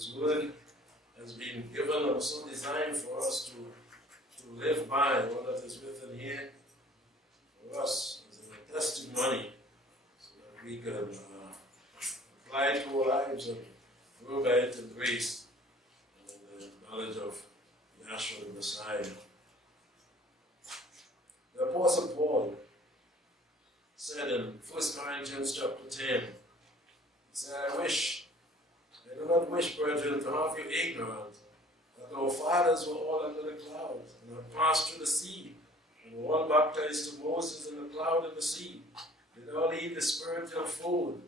His word has been given and so designed for us to live by. All that is written here for us as a testimony so that we can apply it to our lives and grow by it in grace and the knowledge of YAHWEH the Messiah. The Apostle Paul said in 1 Corinthians chapter 10, he said, I do not wish, brethren, to have you ignorant that our fathers were all under the cloud, and have passed through the sea, and were all baptized to Moses in the cloud and the sea, did all eat the spiritual food,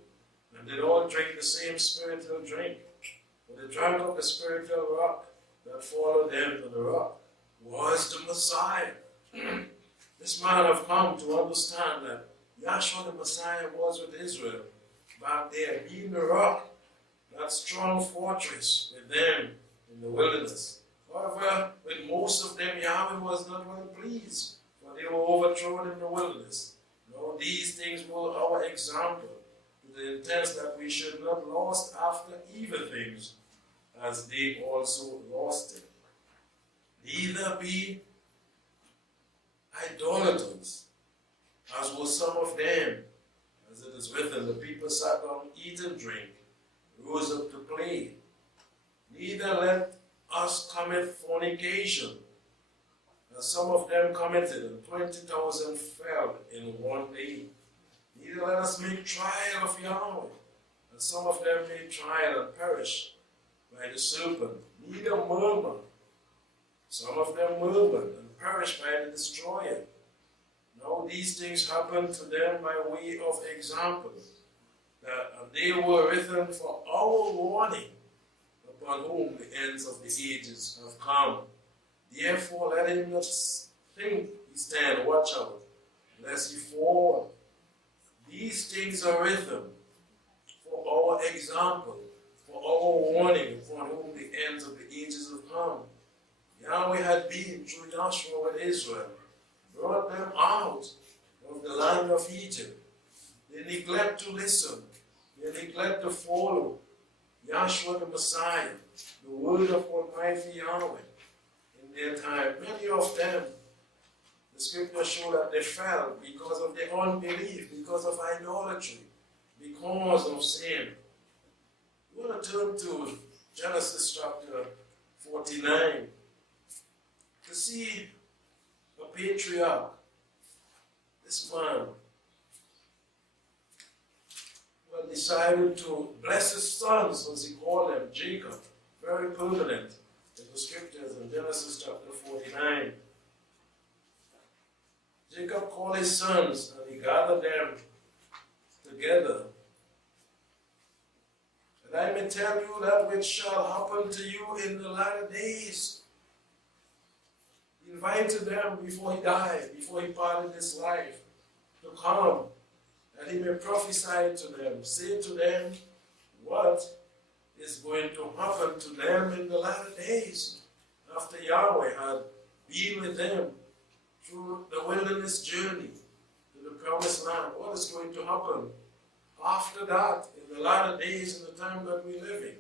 and did all drink the same spiritual drink. For they drank of the spiritual rock that followed them, and the rock was the Messiah. This man have come to understand that YAHWEH the Messiah was with Israel back there, being the rock, that strong fortress with them in the wilderness. However, with most of them, YAHWEH was not well pleased, for they were overthrown in the wilderness. No, these things were our example, to the intent that we should not lust after evil things, as they also lusted. Neither be idolaters, as were some of them. As it is written, the people sat down, eat and drink, rose up to play. Neither let us commit fornication, as some of them committed, and 20,000 fell in one day. Neither let us make trial of YAHWEH, as some of them made trial and perished by the serpent. Neither murmur, some of them murmured and perished by the destroyer. Now these things happened to them by way of example, that they were written for our warning, upon whom the ends of the ages have come. Therefore let him not think he stand, watch out, lest he fall. These things are written for our example, for our warning, upon whom the ends of the ages have come. YAHWEH had been through YAHWEH with Israel, brought them out of the land of Egypt. They neglect to listen. They neglect to follow YAHWEH the Messiah, the word of Almighty YAHWEH. In their time, many of them, the scriptures show that they fell because of their unbelief, because of idolatry, because of sin. We want to turn to Genesis chapter 49 to see a patriarch, this man, who decided to bless his sons, as he called them, Jacob, very pertinent in the scriptures in Genesis chapter 49. Jacob called his sons and he gathered them together. And I may tell you that which shall happen to you in the latter days. He invited them before he died, before he parted this life, to come, that he may prophesy to them, say to them what is going to happen to them in the latter days, after YAHWEH had been with them through the wilderness journey to the promised land. What is going to happen after that, in the latter days, in the time that we live in?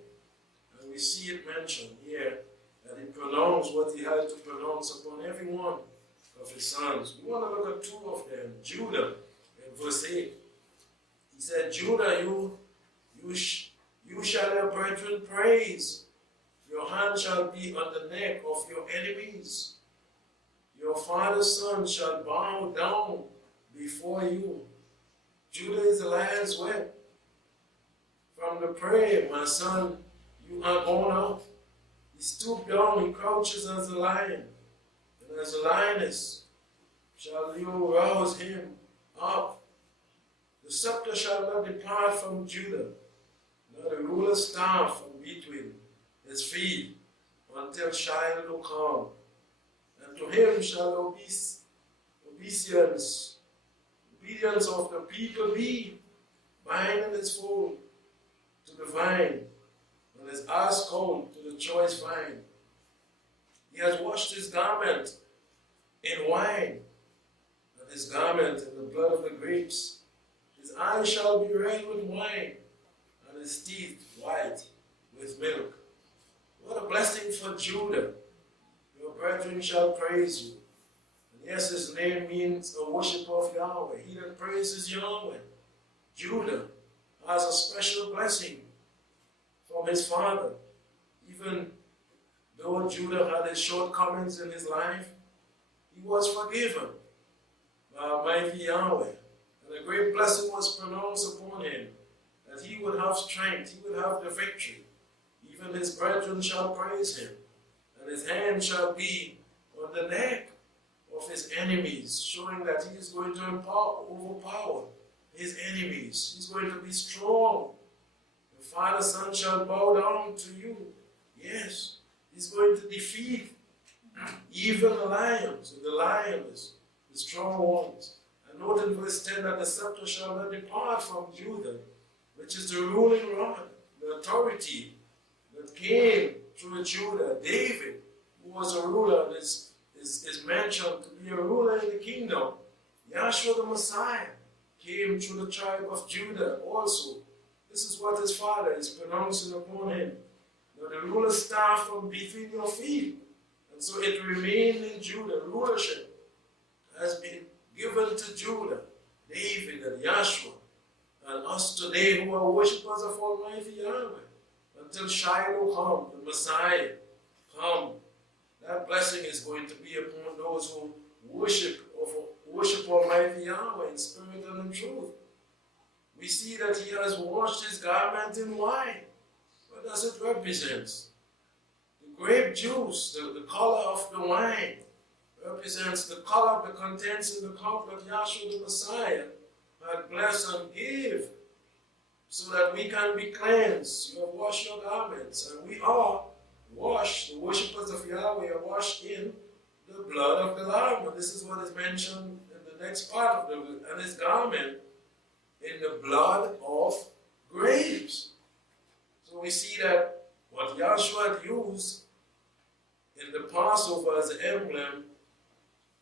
And we see it mentioned here, that he pronounced what he had to pronounce upon every one of his sons. We want to look at two of them. Judah, in verse 8. He said, Judah, you shall your brethren praise. Your hand shall be on the neck of your enemies. Your father's son shall bow down before you. Judah is the lion's whelp. From the prey, my son, you are gone out. He stooped down, he crouches as a lion, and as a lioness shall you rouse him up. The scepter shall not depart from Judah, nor the ruler's staff from between his feet, until Shiloh come. And to him shall obedience of the people be, binding his fold to the vine, and his ass coat to the choice vine. He has washed his garment in wine, and his garment in the blood of the grapes. His eyes shall be red with wine, and his teeth white with milk. What a blessing for Judah. Your brethren shall praise you. And yes, his name means a worshiper of Yahweh. He that praises Yahweh. Judah has a special blessing from his father. Even though Judah had his shortcomings in his life, he was forgiven by Almighty Yahweh. And a great blessing was pronounced upon him, that he would have strength, he would have the victory. Even his brethren shall praise him, and his hand shall be on the neck of his enemies, showing that he is going to overpower his enemies. He's going to be strong. The Father, Son shall bow down to you. Yes, he's going to defeat even the lions, and the lions, the strong ones. And note in verse 10 that the scepter shall not depart from Judah, which is the ruling rod, the authority that came through Judah. David, who was a ruler, is mentioned to be a ruler in the kingdom. Yahshua the Messiah came through the tribe of Judah also. This is what his father is pronouncing upon him. Now the ruler's staff from between your feet. And so it remained in Judah. Rulership has been given to Judah, David and Yahshua, and us today who are worshippers of Almighty Yahweh. Until Shiloh come, the Messiah come, that blessing is going to be upon those who worship Almighty Yahweh in spirit and in truth. We see that he has washed his garment in wine. What does it represent? The grape juice, the color of the wine, represents the color of the contents in the cup that Yahshua the Messiah had blessed and gave, so that we can be cleansed. You have washed your garments, and we are washed. The worshippers of Yahweh are washed in the blood of the Lamb. And this is what is mentioned in the next part of the and his garment in the blood of grapes. So we see that what Yahshua had used in the Passover as an emblem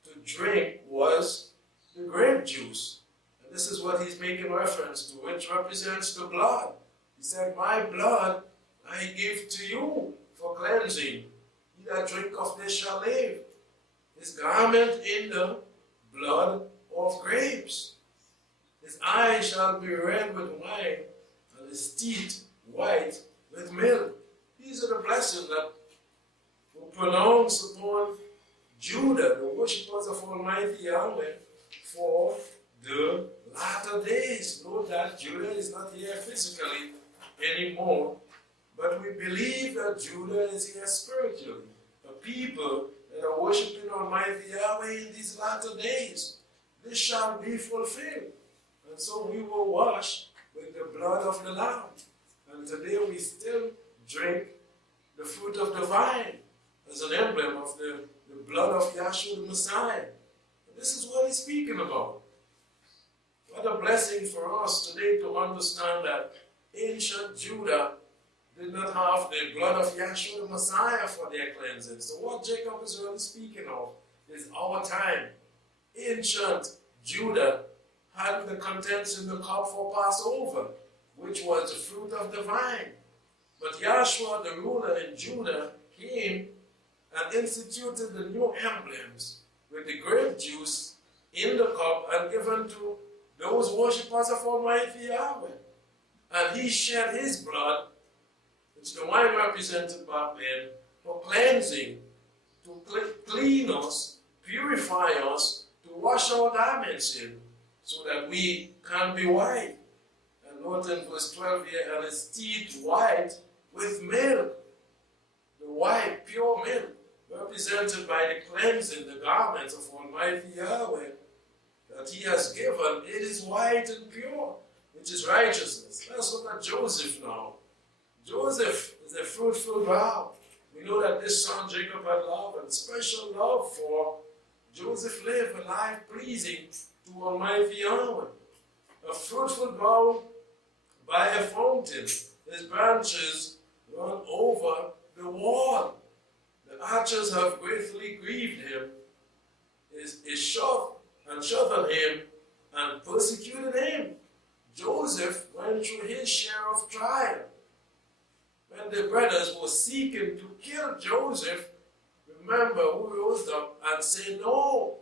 to drink was the grape juice. And this is what he's making reference to, which represents the blood. He said, my blood I give to you for cleansing. He that drink of this shall live. His garment in the blood of grapes. His eyes shall be red with wine, and his teeth white with milk. These are the blessings that were pronounced upon Judah, the worshippers of Almighty Yahweh, for the latter days. Note that Judah is not here physically anymore, but we believe that Judah is here spiritually. The people that are worshiping Almighty Yahweh in these latter days. This shall be fulfilled. And so we will wash with the blood of the Lamb. And today we still drink the fruit of the vine as an emblem of the blood of Yahshua the Messiah. And this is what he's speaking about. What a blessing for us today to understand that ancient Judah did not have the blood of Yahshua the Messiah for their cleansing. So what Jacob is really speaking of is our time. Ancient Judah had the contents in the cup for Passover, which was the fruit of the vine. But Yahshua, the ruler in Judah, came and instituted the new emblems with the grape juice in the cup and given to those worshippers of Almighty Yahweh. And he shed his blood, which the wine represented back then, for cleansing, to clean us, purify us, to wash our garments in, so that we can be white. And note in verse 12 here, and his teeth white with milk. The white, pure milk, represented by the cleansing, the garments of Almighty Yahweh, that he has given. It is white and pure, which is righteousness. Let's look at Joseph now. Joseph is a fruitful bough. We know that this son Jacob had love and special love for. Joseph lived a life pleasing to Almighty Yahweh. A fruitful bough by a fountain. His branches run over the wall. The archers have greatly grieved him, is shot and shot at him and persecuted him. Joseph went through his share of trial. when the brothers were seeking to kill Joseph, remember who rose up and said, no,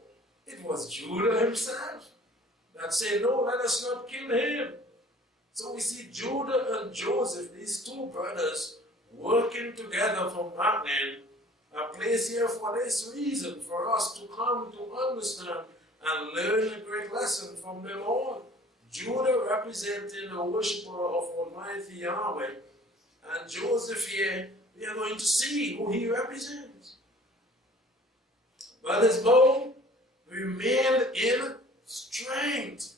it was Judah himself that said, no, let us not kill him. So we see Judah and Joseph, these two brothers, working together from back then, a place here for this reason, for us to come to understand and learn a great lesson from them all. Judah representing the worshiper of Almighty Yahweh, and Joseph here, we are going to see who he represents. But his bone remained in strength.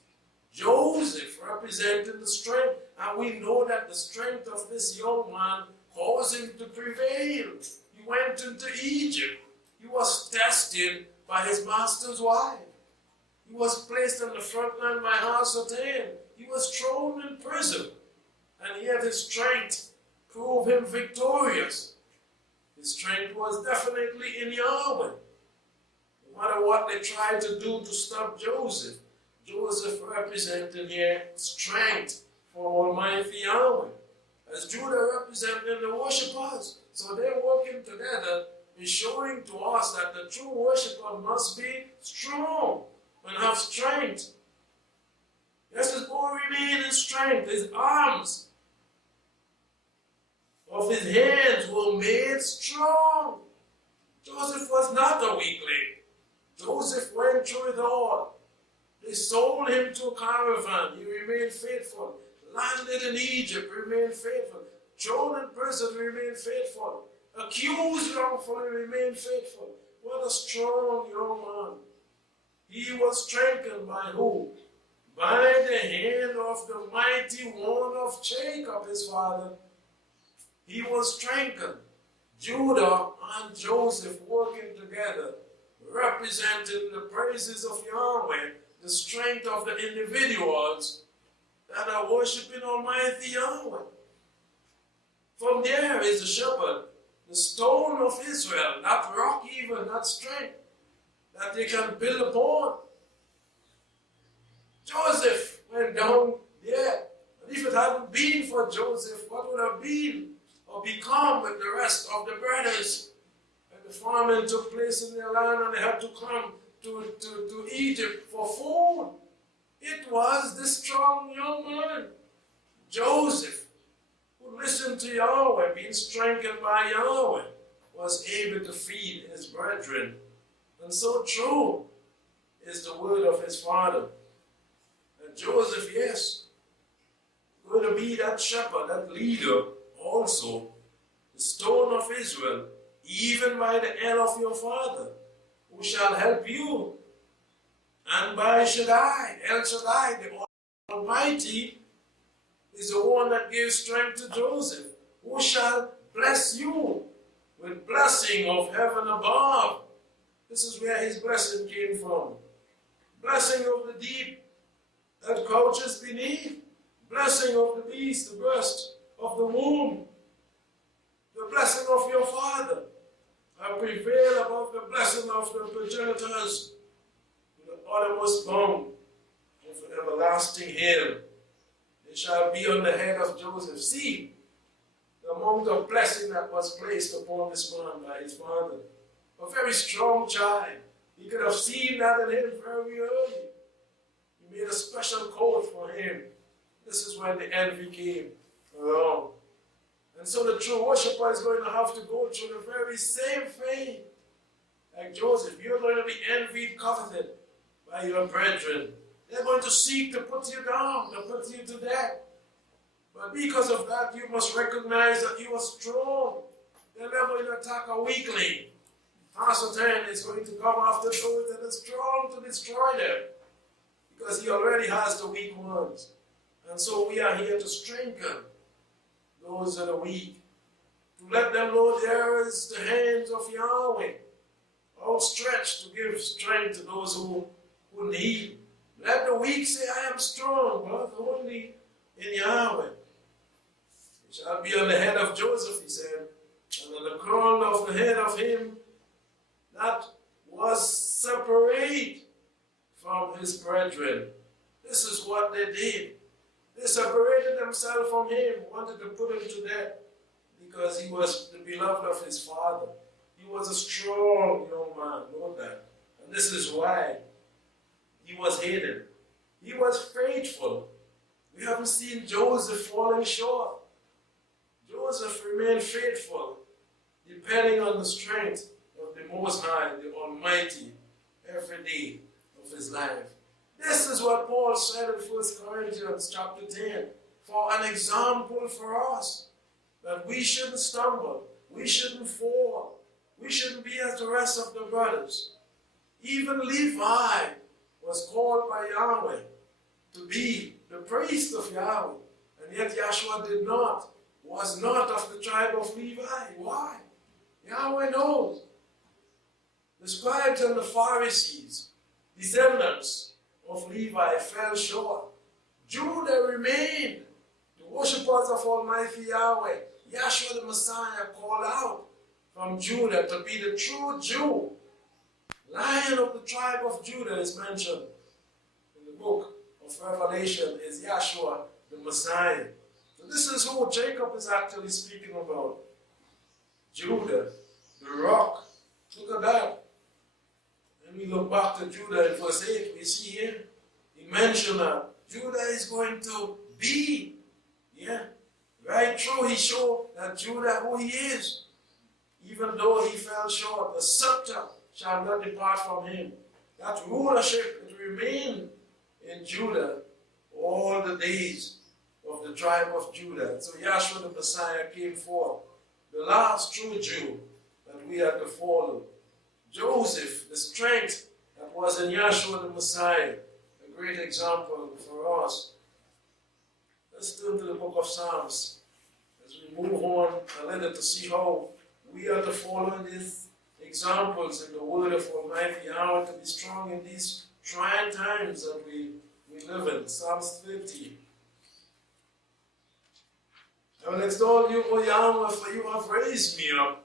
Joseph representing the strength, and we know that the strength of this young man caused him to prevail. He went into Egypt. He was tested by his master's wife. He was placed on the front line by Hasatan. He was thrown in prison, and yet his strength proved him victorious. His strength was definitely in Yahweh. No matter what they tried to do to stop Joseph, Joseph representing here strength for Almighty Yahweh. As Judah representing the worshippers. So they're working together, is showing to us that the true worshipper must be strong and have strength. Yes, his bone remained in strength. His arms of his hands were made strong. Joseph was not a weakling. Joseph went through it all. They sold him to a caravan. He remained faithful. Landed in Egypt, remained faithful. Thrown in prison, remained faithful. Accused wrongfully, remained faithful. What a strong young man. He was strengthened by who? By the hand of the mighty one of Jacob, his father. He was strengthened. Judah and Joseph working together, representing the praises of Yahweh, the strength of the individuals that are worshiping Almighty Yahweh. From there is the shepherd, the stone of Israel, not rock even, not strength, that they can build upon. Joseph went down there. And if it hadn't been for Joseph, what would have been or become with the rest of the brothers? And the famine took place in their land and they had to come to Egypt for food. It was the strong young man, Joseph, who listened to Yahweh, being strengthened by Yahweh, was able to feed his brethren. And so true is the word of his father. And Joseph, yes, going to be that shepherd, that leader also, the stone of Israel, even by the hand of your father, who shall help you. And by Shaddai, El Shaddai, the Almighty, is the one that gives strength to Joseph, who shall bless you with blessing of heaven above. This is where his blessing came from. Blessing of the deep that crouches beneath. Blessing of the beast, the breast of the womb. The blessing of your father. I prevail above the blessing of the progenitors. The uttermost bound of the everlasting hill. It shall be on the head of Joseph. See the amount of blessing that was placed upon this man by his father. A very strong child. He could have seen that in him very early. He made a special coat for him. This is when the envy came along. And so the true worshiper is going to have to go through the very same fate. Like Joseph, you're going to be envied, coveted by your brethren. They're going to seek to put you down, to put you to death. But because of that, you must recognize that you are strong. They're never going to attack a weakling. Hasatan is going to come after those that are strong to destroy them. Because he already has the weak ones. And so we are here to strengthen those that are weak. To let them know there is the hands of Yahweh outstretched to give strength to those who need. Let the weak say, I am strong, but only in Yahweh. It shall be on the head of Joseph, he said, and on the crown of the head of him that was separate from his brethren. This is what they did. They separated themselves from him, wanted to put him to death. because he was the beloved of his father. He was a strong young man, know that. And this is why he was hated. He was faithful. We haven't seen Joseph falling short. Joseph remained faithful, depending on the strength of the Most High, the Almighty, every day of his life. This is what Paul said in 1 Corinthians chapter 10, for an example for us, that we shouldn't stumble, we shouldn't fall, we shouldn't be as the rest of the brothers. Even Levi was called by Yahweh to be the priest of Yahweh, and yet Yahshua was not of the tribe of Levi. Why? Yahweh knows. The scribes and the Pharisees, descendants of Levi, fell short. Judah remained. The worshippers of Almighty Yahweh, Yahshua the Messiah, called out from Judah to be the true Jew. Lion of the tribe of Judah is mentioned in the book of Revelation, is Yahshua the Messiah. So this is who Jacob is actually speaking about. Judah, the rock. Look at that. When we look back to Judah in verse 8, we see here, he mentioned that Judah is going to be. Yeah. Right through, he showed that Judah who he is. Even though he fell short, the scepter shall not depart from him. That rulership will remain in Judah all the days of the tribe of Judah. So Yahshua the Messiah came forth, the last true Jew that we had to follow. Joseph, the strength that was in Yahshua the Messiah, a great example for us. Let's turn to the book of Psalms as we move on a little to see how we are to follow these examples in the word of Almighty Yahweh to be strong in these trying times that we live in. Psalms 50. I will extol you, O Yahweh, for you have raised me up.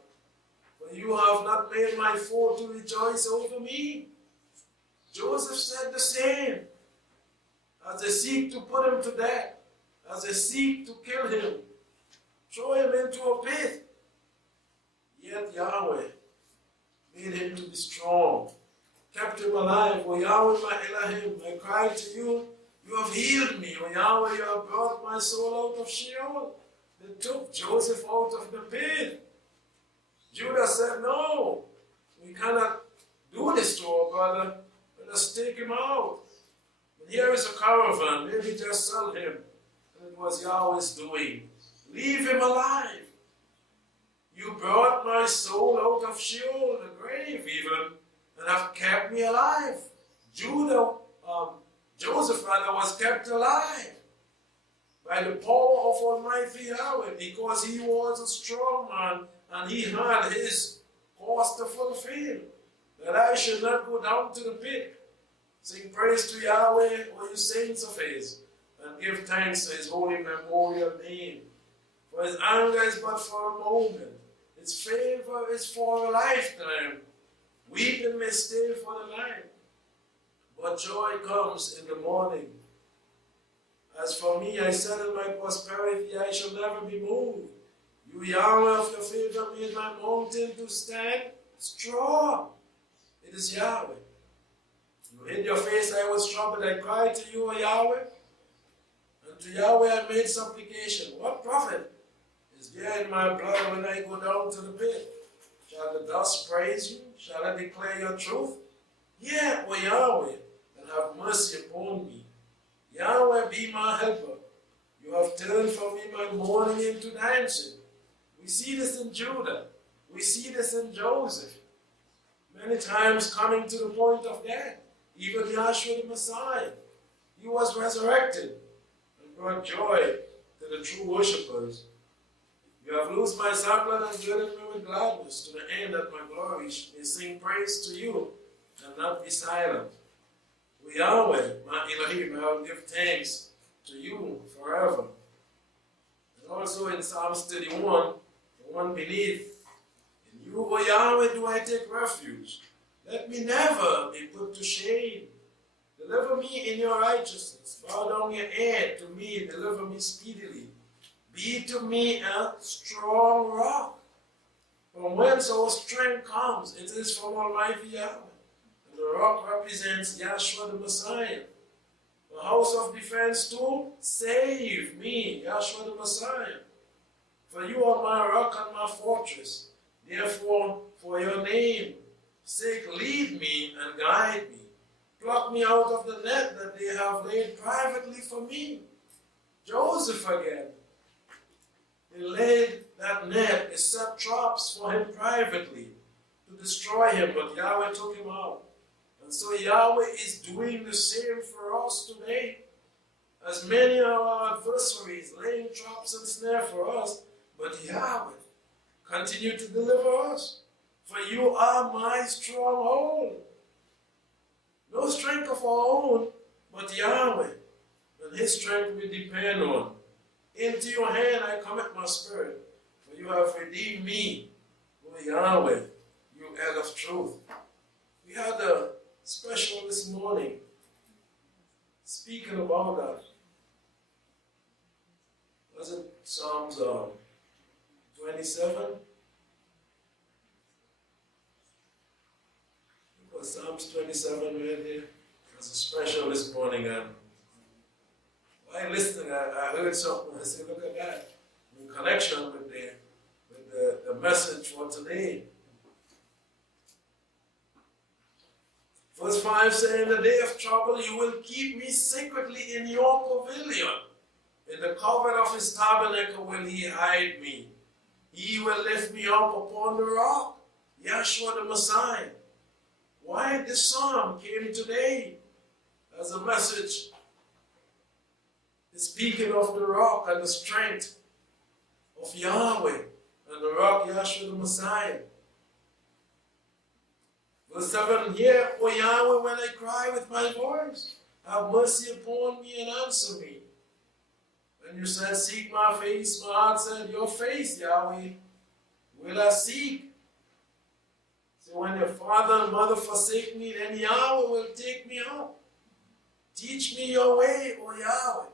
For you have not made my foe to rejoice over me. Joseph said the same. As they seek to put him to death, as they seek to kill him, throw him into a pit. Yet Yahweh made him to be strong, kept him alive. O Yahweh, my Elohim, I cried to you, you have healed me. O Yahweh, you have brought my soul out of Sheol. They took Joseph out of the pit. Judah said, no, we cannot do this to our brother. Let us take him out. But here is a caravan, maybe just sell him. And it was Yahweh's doing. Leave him alive. You brought my soul out of Sheol, the grave even, and have kept me alive. Joseph was kept alive by the power of Almighty Yahweh, because he was a strong man and he had his cause to fulfill, that I should not go down to the pit. Sing praise to Yahweh, O you saints of his, and give thanks to his holy memorial name. For his anger is but for a moment, his favor is for a lifetime. Weeping may stay for the night, but joy comes in the morning. As for me, I said in my prosperity, I shall never be moved. You, Yahweh, of your favor, made my mountain to stand strong. It is Yahweh. You hid your face, I was troubled. I cried to you, O Yahweh. And to Yahweh I made supplication. What profit is there in my blood when I go down to the pit? Shall the dust praise you? Shall I declare your truth? Yea, O Yahweh, and have mercy upon me. Yahweh, be my helper. You have turned from me my mourning into dancing. We see this in Judah. We see this in Joseph. Many times coming to the point of death. Even Yahshua the Messiah. He was resurrected and brought joy to the true worshippers. You have loosed my sackcloth and girded me with gladness, to the end that my glory may sing praise to you and not be silent. O Yahweh, my Elohim, I will give thanks to you forever. And also in Psalms 31, the one beneath, in you, O Yahweh, do I take refuge. Let me never be put to shame. Deliver me in your righteousness. Bow down your head to me, deliver me speedily. Be to me a strong rock. From whence our strength comes, it is from Almighty Yahweh. And the rock represents Yahshua the Messiah. The house of defense too, save me, Yahshua the Messiah. For you are my rock and my fortress. Therefore, for your name's sake, lead me and guide me. Pluck me out of the net that they have laid privately for me. Joseph again. They laid that net, they set traps for him privately to destroy him, but Yahweh took him out. And so Yahweh is doing the same for us today. As many of our adversaries laying traps and snare for us, but Yahweh continue to deliver us. For you are my stronghold. No strength of our own, but Yahweh. And his strength we depend on. Into your hand I commit my spirit, for you have redeemed me, O Yahweh, you head of truth. We had a special this morning, speaking about that. Was it Psalms 27? It was Psalms 27 right there. It was a special this morning, and while listening, I heard something. I said, look at that. In connection with the message for today. Verse 5 says, in the day of trouble, you will keep me secretly in your pavilion. In the covert of his tabernacle will he hide me. He will lift me up upon the rock. Yahshua the Messiah. Why this psalm came today as a message speaking of the rock and the strength of Yahweh and the rock Yahshua the Messiah. Verse 7, hear, O Yahweh, when I cry with my voice. Have mercy upon me and answer me. When you said, seek my face, my heart said, your face, Yahweh, will I seek. So when your father and mother forsake me, then Yahweh will take me up. Teach me your way, O Yahweh.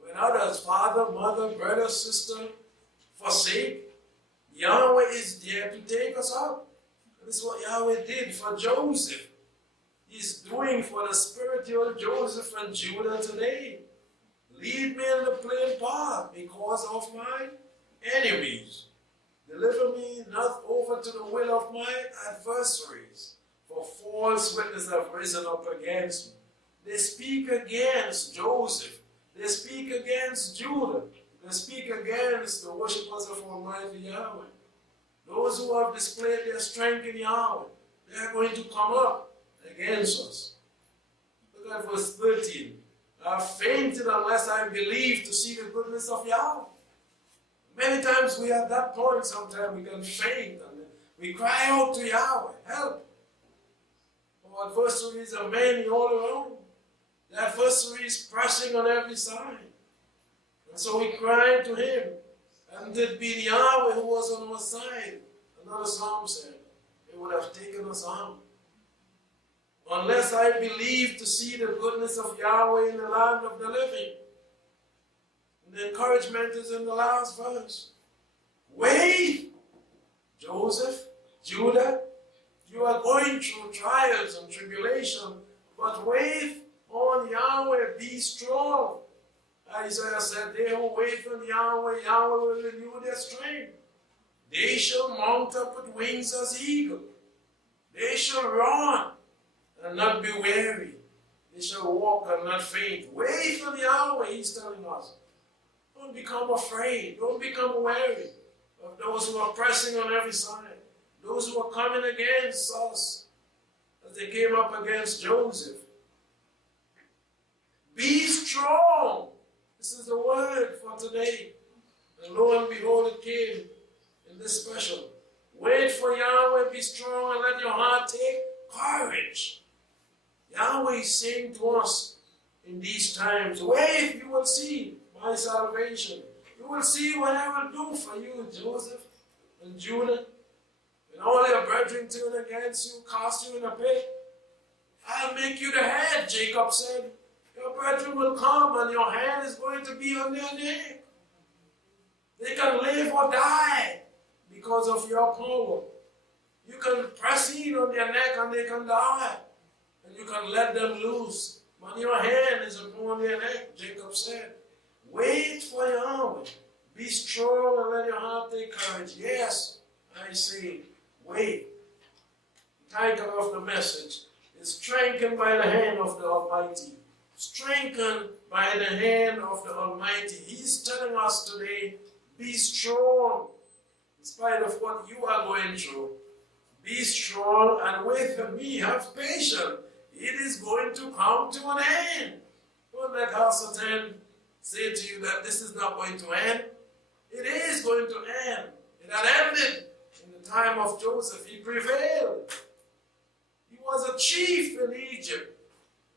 When others, father, mother, brother, sister, forsake, Yahweh is there to take us up. This is what Yahweh did for Joseph. He's doing for the spiritual Joseph and Judah today. Lead me in the plain path because of my enemies. Deliver me not over to the will of my adversaries, for false witnesses have risen up against me. They speak against Joseph. They speak against Judah. They speak against the worshippers of Almighty Yahweh. Those who have displayed their strength in Yahweh, they are going to come up against us. Look at verse 13. I fainted unless I believed to see the goodness of Yahweh. Many times we are at that point, sometimes we can faint and we cry out to Yahweh, help. Our adversaries are many all around. The adversary is pressing on every side. And so we cried to him. And it be Yahweh who was on our side. Another psalm said, it would have taken us on. Unless I believe to see the goodness of Yahweh in the land of the living. And the encouragement is in the last verse. Wait, Joseph, Judah, you are going through trials and tribulation, but wait on Yahweh, be strong. Isaiah said, they who wait on Yahweh, Yahweh will renew their strength. They shall mount up with wings as eagles. They shall run and not be weary. They shall walk and not faint. Wait on Yahweh, he's telling us. Don't become afraid. Don't become weary of those who are pressing on every side. Those who are coming against us as they came up against Joseph. Be strong. This is the word for today. And lo and behold, it came in this special. Wait for Yahweh, be strong, and let your heart take courage. Yahweh is saying to us in these times, wait, you will see my salvation. You will see what I will do for you, Joseph and Judah. When all your brethren turn against you, cast you in a pit, I'll make you the head, Jacob said. Your brethren will come and your hand is going to be on their neck. They can live or die because of your power. You can press in on their neck and they can die. And you can let them loose. But your hand is upon their neck, Jacob said. Wait for Yahweh. Be strong and let your heart take courage. Yes, I say, wait. The title of the message is Strengthened by the Hand of the Almighty. Strengthened by the hand of the Almighty. He's telling us today, be strong. In spite of what you are going through, be strong and with me. Have patience. It is going to come to an end. Don't let Satan say to you that this is not going to end. It is going to end. It had ended in the time of Joseph. He prevailed. He was a chief in Egypt.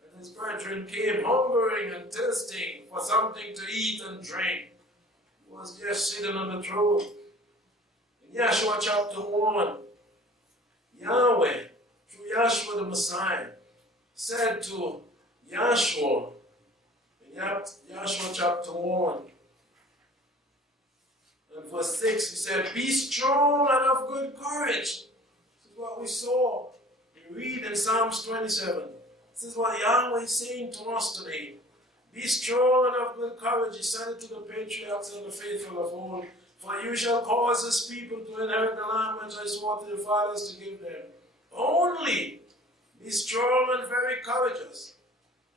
And his brethren came hungering and thirsting for something to eat and drink. He was just sitting on the throne. In Yahshua chapter 1, Yahweh, through Yahshua the Messiah, said to Yahshua, in Yahshua chapter 1, and verse 6, he said, be strong and of good courage. This is what we saw. We read in Psalms 27. This is what Yahweh is saying to us today. Be strong and of good courage. He said it to the patriarchs and the faithful of old. For you shall cause this people to inherit the land which I swore to their fathers to give them. Only be strong and very courageous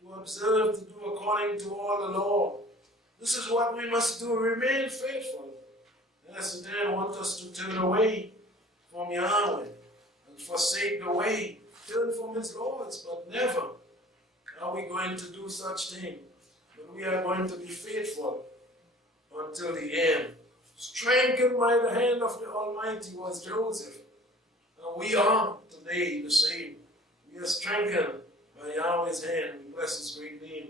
to observe to do according to all the law. This is what we must do. Remain faithful. Unless the devil wants us to turn away from Yahweh and forsake the way. Turn from his laws, but never are we going to do such thing. But we are going to be faithful until the end. Strengthened by the hand of the Almighty was Joseph. And we are today the same. We are strengthened by Yahweh's hand. We bless his great name.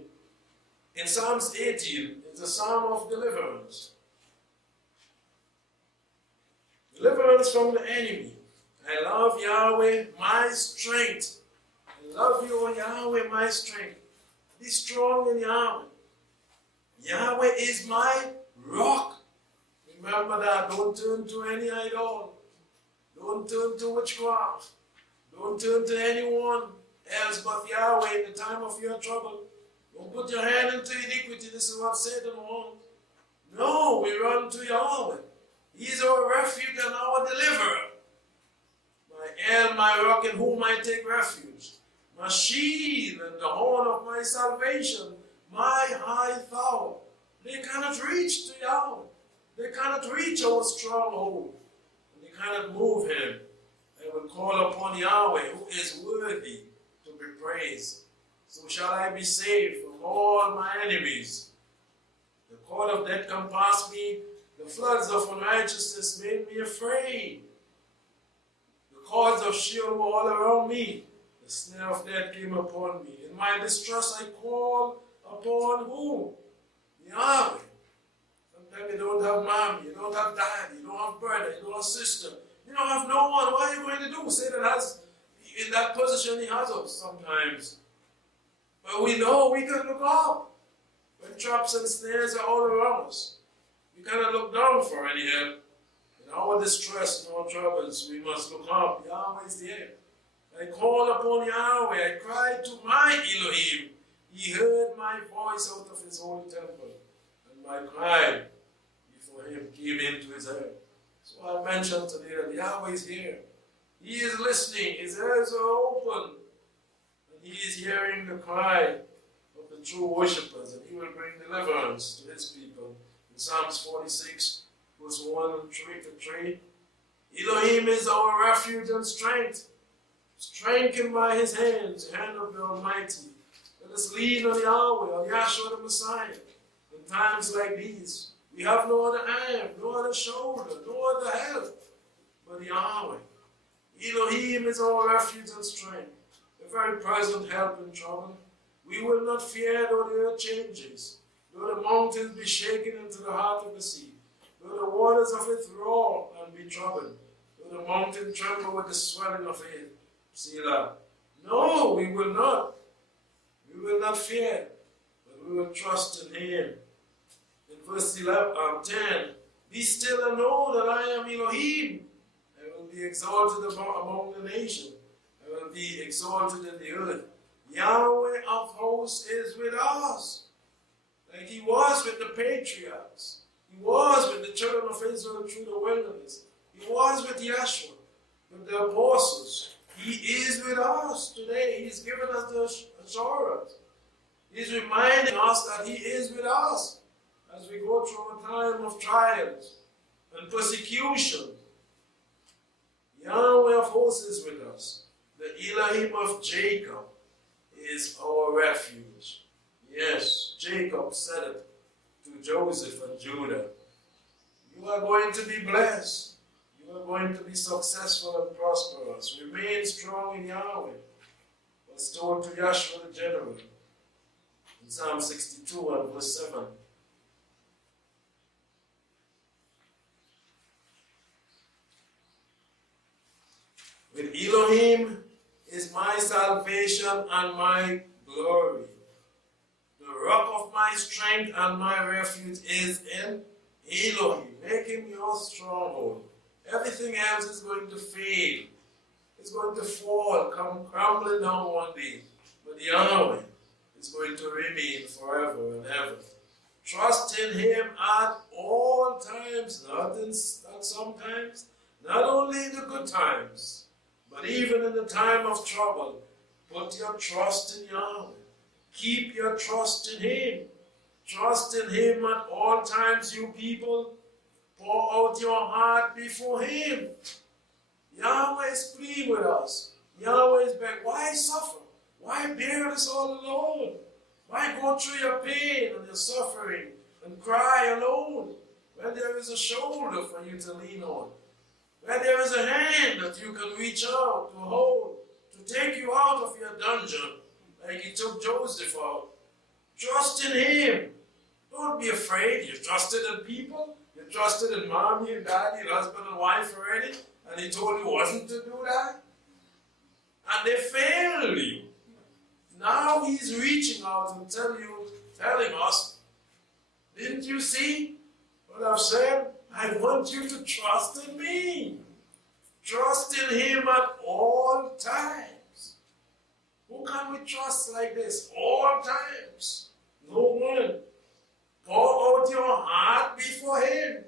In Psalms 18, it's a psalm of deliverance. Deliverance from the enemy. I love Yahweh, my strength. I love you, O Yahweh, my strength. Be strong in Yahweh. Yahweh is my rock. Remember that. Don't turn to any idol. Don't turn to witchcraft. Don't turn to anyone else but Yahweh in the time of your trouble. Don't put your hand into iniquity. This is what Satan wants. No, we run to Yahweh. He is our refuge and our deliverer. My El, my rock, in whom I take refuge. My shield and the horn of my salvation. My high tower. They cannot reach to Yahweh. They cannot reach our stronghold. They cannot move him. They will call upon Yahweh, who is worthy to be praised. So shall I be saved from all my enemies. The cord of death compassed me. The floods of unrighteousness made me afraid. The cords of Sheol were all around me. The snare of death came upon me. In my distress I called upon whom? Yahweh. Sometimes you don't have mom, you don't have dad, you don't have brother, you don't have sister. You don't have no one. What are you going to do? Satan has, in that position, he has us sometimes. But we know we can look up. When traps and snares are all around us, we cannot look down for any help. In our distress and our troubles, we must look up. Yahweh is there. I called upon Yahweh. I cried to my Elohim. He heard my voice out of his holy temple. And my cry before him came into his ear. So I mentioned today that Yahweh is here. He is listening. His ears are open. And he is hearing the cry of the true worshippers. And he will bring deliverance to his people. In Psalms 46, verse 1 and 3 to 3. Elohim is our refuge and strength. Strengthened by his hands, the hand of the Almighty. Let us lean on Yahweh, on Yahshua the Messiah. In times like these, we have no other arm, no other shoulder, no other help but Yahweh. Elohim is our refuge and strength, a very present help in trouble. We will not fear though the earth changes, though the mountains be shaken into the heart of the sea, though the waters of it roar and be troubled, though the mountain tremble with the swelling of it. Selah. No, we will not. We will not fear, but we will trust in him. In verse 10, Be still and know that I am Elohim. I will be exalted among the nations. I will be exalted in the earth. Yahweh of hosts is with us. Like he was with the patriarchs. He was with the children of Israel through the wilderness. He was with Yeshua, with the apostles. He is with us today. He's given us the assurance. He's reminding us that he is with us as we go through a time of trials and persecution. Yahweh of hosts is with us. The Elohim of Jacob is our refuge. Yes, Jacob said it to Joseph and Judah. You are going to be blessed. You are going to be successful and prosperous. Remain strong in Yahweh. Was told to Yeshua the general in Psalm 62 and verse 7. With Elohim is my salvation and my glory. The rock of my strength and my refuge is in Elohim. Make him your stronghold. Everything else is going to fade. It's going to fall, come crumbling down one day. But Yahweh is going to remain forever and ever. Trust in him at all times, not sometimes, not only in the good times, but even in the time of trouble. Put your trust in Yahweh. Keep your trust in him. Trust in him at all times, you people. Pour out your heart before him. Yahweh is pleased with us. Yahweh is begging. Why suffer? Why bear this all alone? Why go through your pain and your suffering and cry alone when there is a shoulder for you to lean on? When there is a hand that you can reach out to hold, to take you out of your dungeon, like he took Joseph out. Trust in him. Don't be afraid. You trusted in people. You trusted in mommy and daddy and husband and wife already, and he told you wasn't to do that. And they failed you. Now he's reaching out and telling us, didn't you see what I've said? I want you to trust in me. Trust in him at all times. Who can we trust like this? All times. No one. Pour out your heart before him.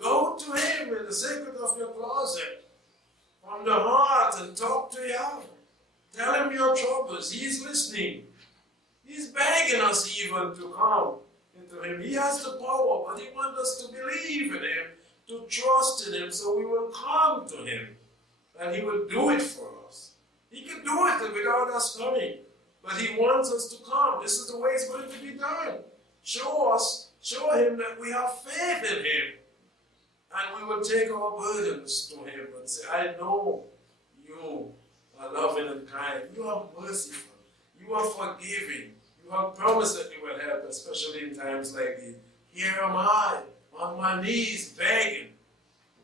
Go to him in the secret of your closet from the heart and talk to Yahweh. Tell him your troubles. He's listening. He's begging us even to come into him. He has the power, but he wants us to believe in him, to trust in him, so we will come to him. And he will do it for us. He can do it without us coming. But he wants us to come. This is the way it's going to be done. Show him that we have faith in him. And we will take our burdens to him and say, I know you are loving and kind. You are merciful. You are forgiving. You have promised that you will help, especially in times like these. Here am I, on my knees, begging.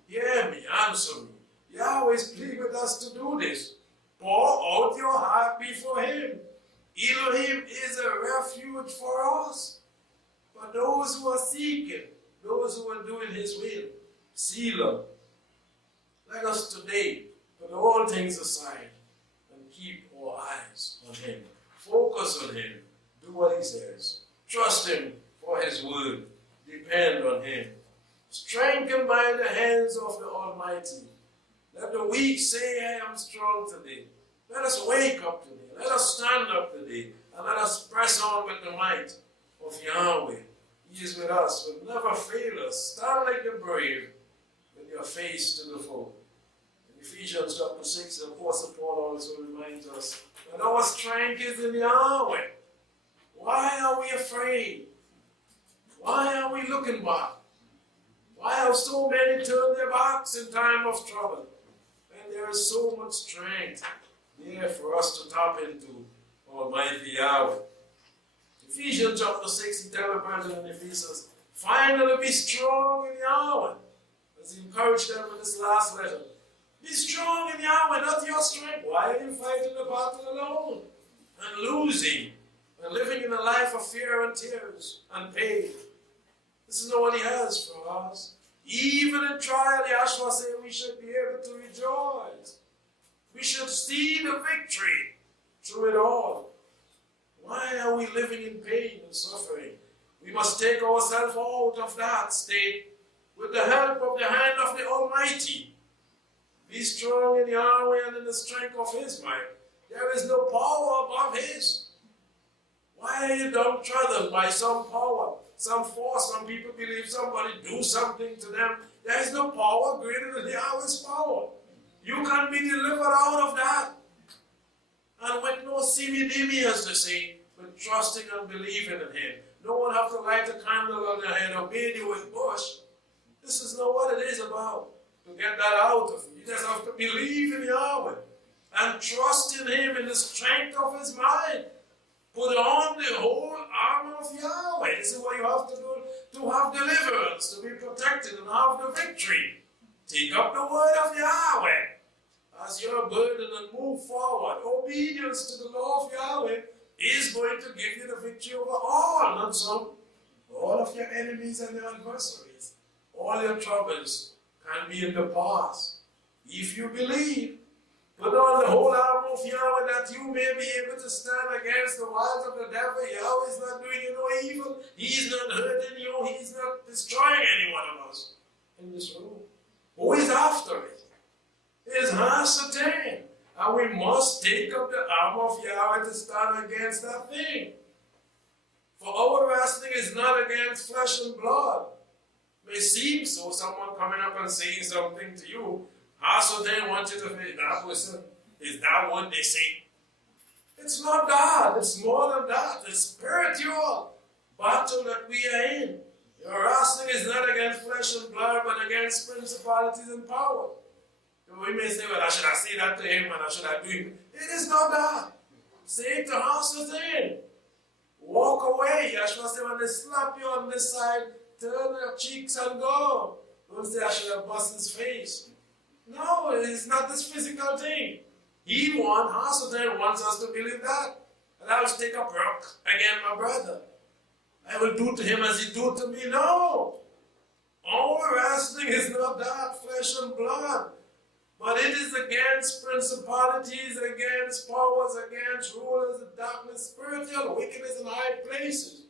Hear me, answer me. Yahweh is pleased with us to do this. Pour out your heart before him. Elohim is a refuge for us. For those who are seeking, those who are doing his will. Selah. Let us today put all things aside and keep our eyes on him. Focus on him. Do what he says. Trust him for his word. Depend on him. Strengthened by the hands of the Almighty. Let the weak say, I am strong today. Let us wake up today. Let us stand up today. And let us press on with the might of Yahweh. He is with us, will never fail us. Stand like the brave with your face to the foe. In Ephesians chapter 6, the Apostle Paul also reminds us that our strength is in Yahweh. Why are we afraid? Why are we looking back? Why have so many turned their backs in time of trouble? And there is so much strength there for us to tap into Almighty Yahweh. Ephesians chapter 6, he tells the brethren in Ephesians, finally be strong in Yahweh. As he encouraged them in this last letter. Be strong in Yahweh, not your strength. Why are you fighting the battle alone? And losing. And living in a life of fear and tears and pain. This is not what he has for us. Even in trial, Yahshua said we should be able to rejoice. We should see the victory through it all. Why are we living in pain and suffering? We must take ourselves out of that state with the help of the hand of the Almighty. Be strong in Yahweh and in the strength of His might. There is no power above His. Why are you downtrodden by some power, some force? Some people believe somebody do something to them. There is no power greater than Yahweh's power. You can be delivered out of that. And with no simmy-dimmy, as they say, but trusting and believing in Him. No one have to light a candle on their head or bathe you with bush. This is not what it is about. To get that out of you, you just have to believe in Yahweh and trust in Him in the strength of His mind. Put on the whole armor of Yahweh. This is what you have to do to have deliverance, to be protected and have the victory. Take up the word of Yahweh as your burden and move forward. Obedience to the law of Yahweh is going to give you the victory over all, not some. All of your enemies and your adversaries. All your troubles can be in the past. If you believe, put on the whole armor of Yahweh that you may be able to stand against the wiles of the devil. Yahweh is not doing you no evil. He's not hurting you. He's not destroying any one of us in this room. Who is after it? It is Satan. And we must take up the armor of Yahweh to stand against that thing. For our wrestling is not against flesh and blood. It may seem so, someone coming up and saying something to you. Satan wants you to think, that person, is that what they say? It's not that. It's more than that. It's spiritual battle that we are in. Your wrestling is not against flesh and blood, but against principalities and power. We may say, well, I should have said that to him and I should have do it. It is not that. Say it to Satan. Walk away. Yahshua said, when they slap you on this side, turn your cheeks and go. Don't say, I should have bust his face. No, it's not this physical thing. Satan wants us to believe that. And I will take up rock against my brother. I will do to him as he do to me. No. Our wrestling is not that, flesh and blood. But it is against principalities, against powers, against rulers of darkness, spiritual wickedness in high places.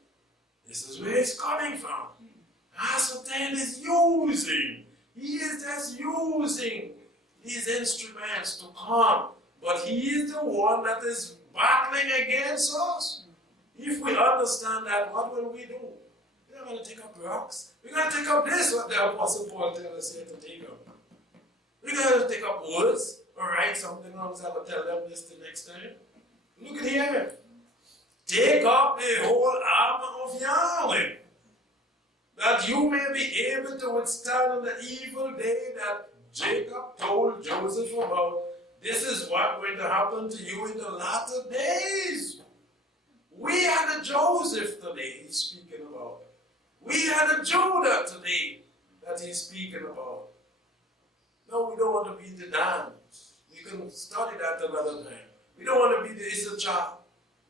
This is where it's coming from. Satan is using. He is just using these instruments to come. But he is the one that is battling against us. If we understand that, what will we do? We're not going to take up rocks. We're going to take up this, what the Apostle Paul tells us here to take up. We're going to take up words or write something else. I will tell them this the next time. Look at here. Take up the whole armor of Yahweh, that you may be able to withstand the evil day that Jacob told Joseph about. This is what's going to happen to you in the latter days. We had a Joseph today he's speaking about. We had a Judah today that he's speaking about. No, we don't want to be the Dan. We can study that another time. We don't want to be the Issachar.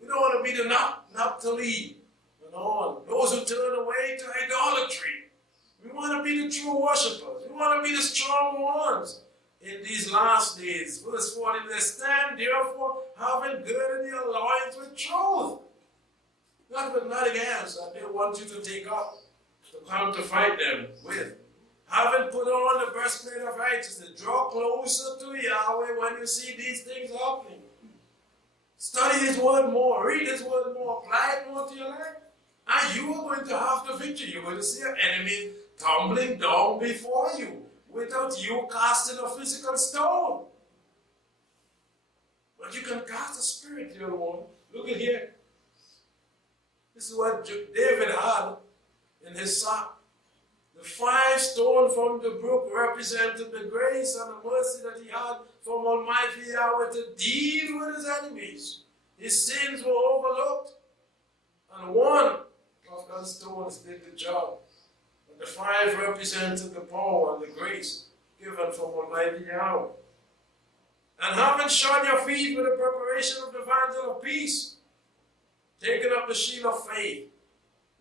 We don't want to be the Naphtali and all. Those who turn away to idolatry. We want to be the true worshippers. We want to be the strong ones in these last days. Verse 40, they stand therefore having girded your loins with truth. Not with nothing else that they want you to take up to come to fight them with. Having put on the breastplate of righteousness, draw closer to Yahweh when you see these things happening. Study His word more, read His word more, apply it more to your life. And you are going to have the victory. You're going to see your enemies tumbling down before you without you casting a physical stone. But you can cast a spiritual one. Look at here. This is what David had in his sack. The 5 stones from the brook represented the grace and the mercy that he had from Almighty Yahweh to deal with his enemies. His sins were overlooked. And one of those stones did the job. And the 5 represented the power and the grace given from Almighty Yahweh. And having shod your feet with the preparation of the evangel of peace, taking up the shield of faith,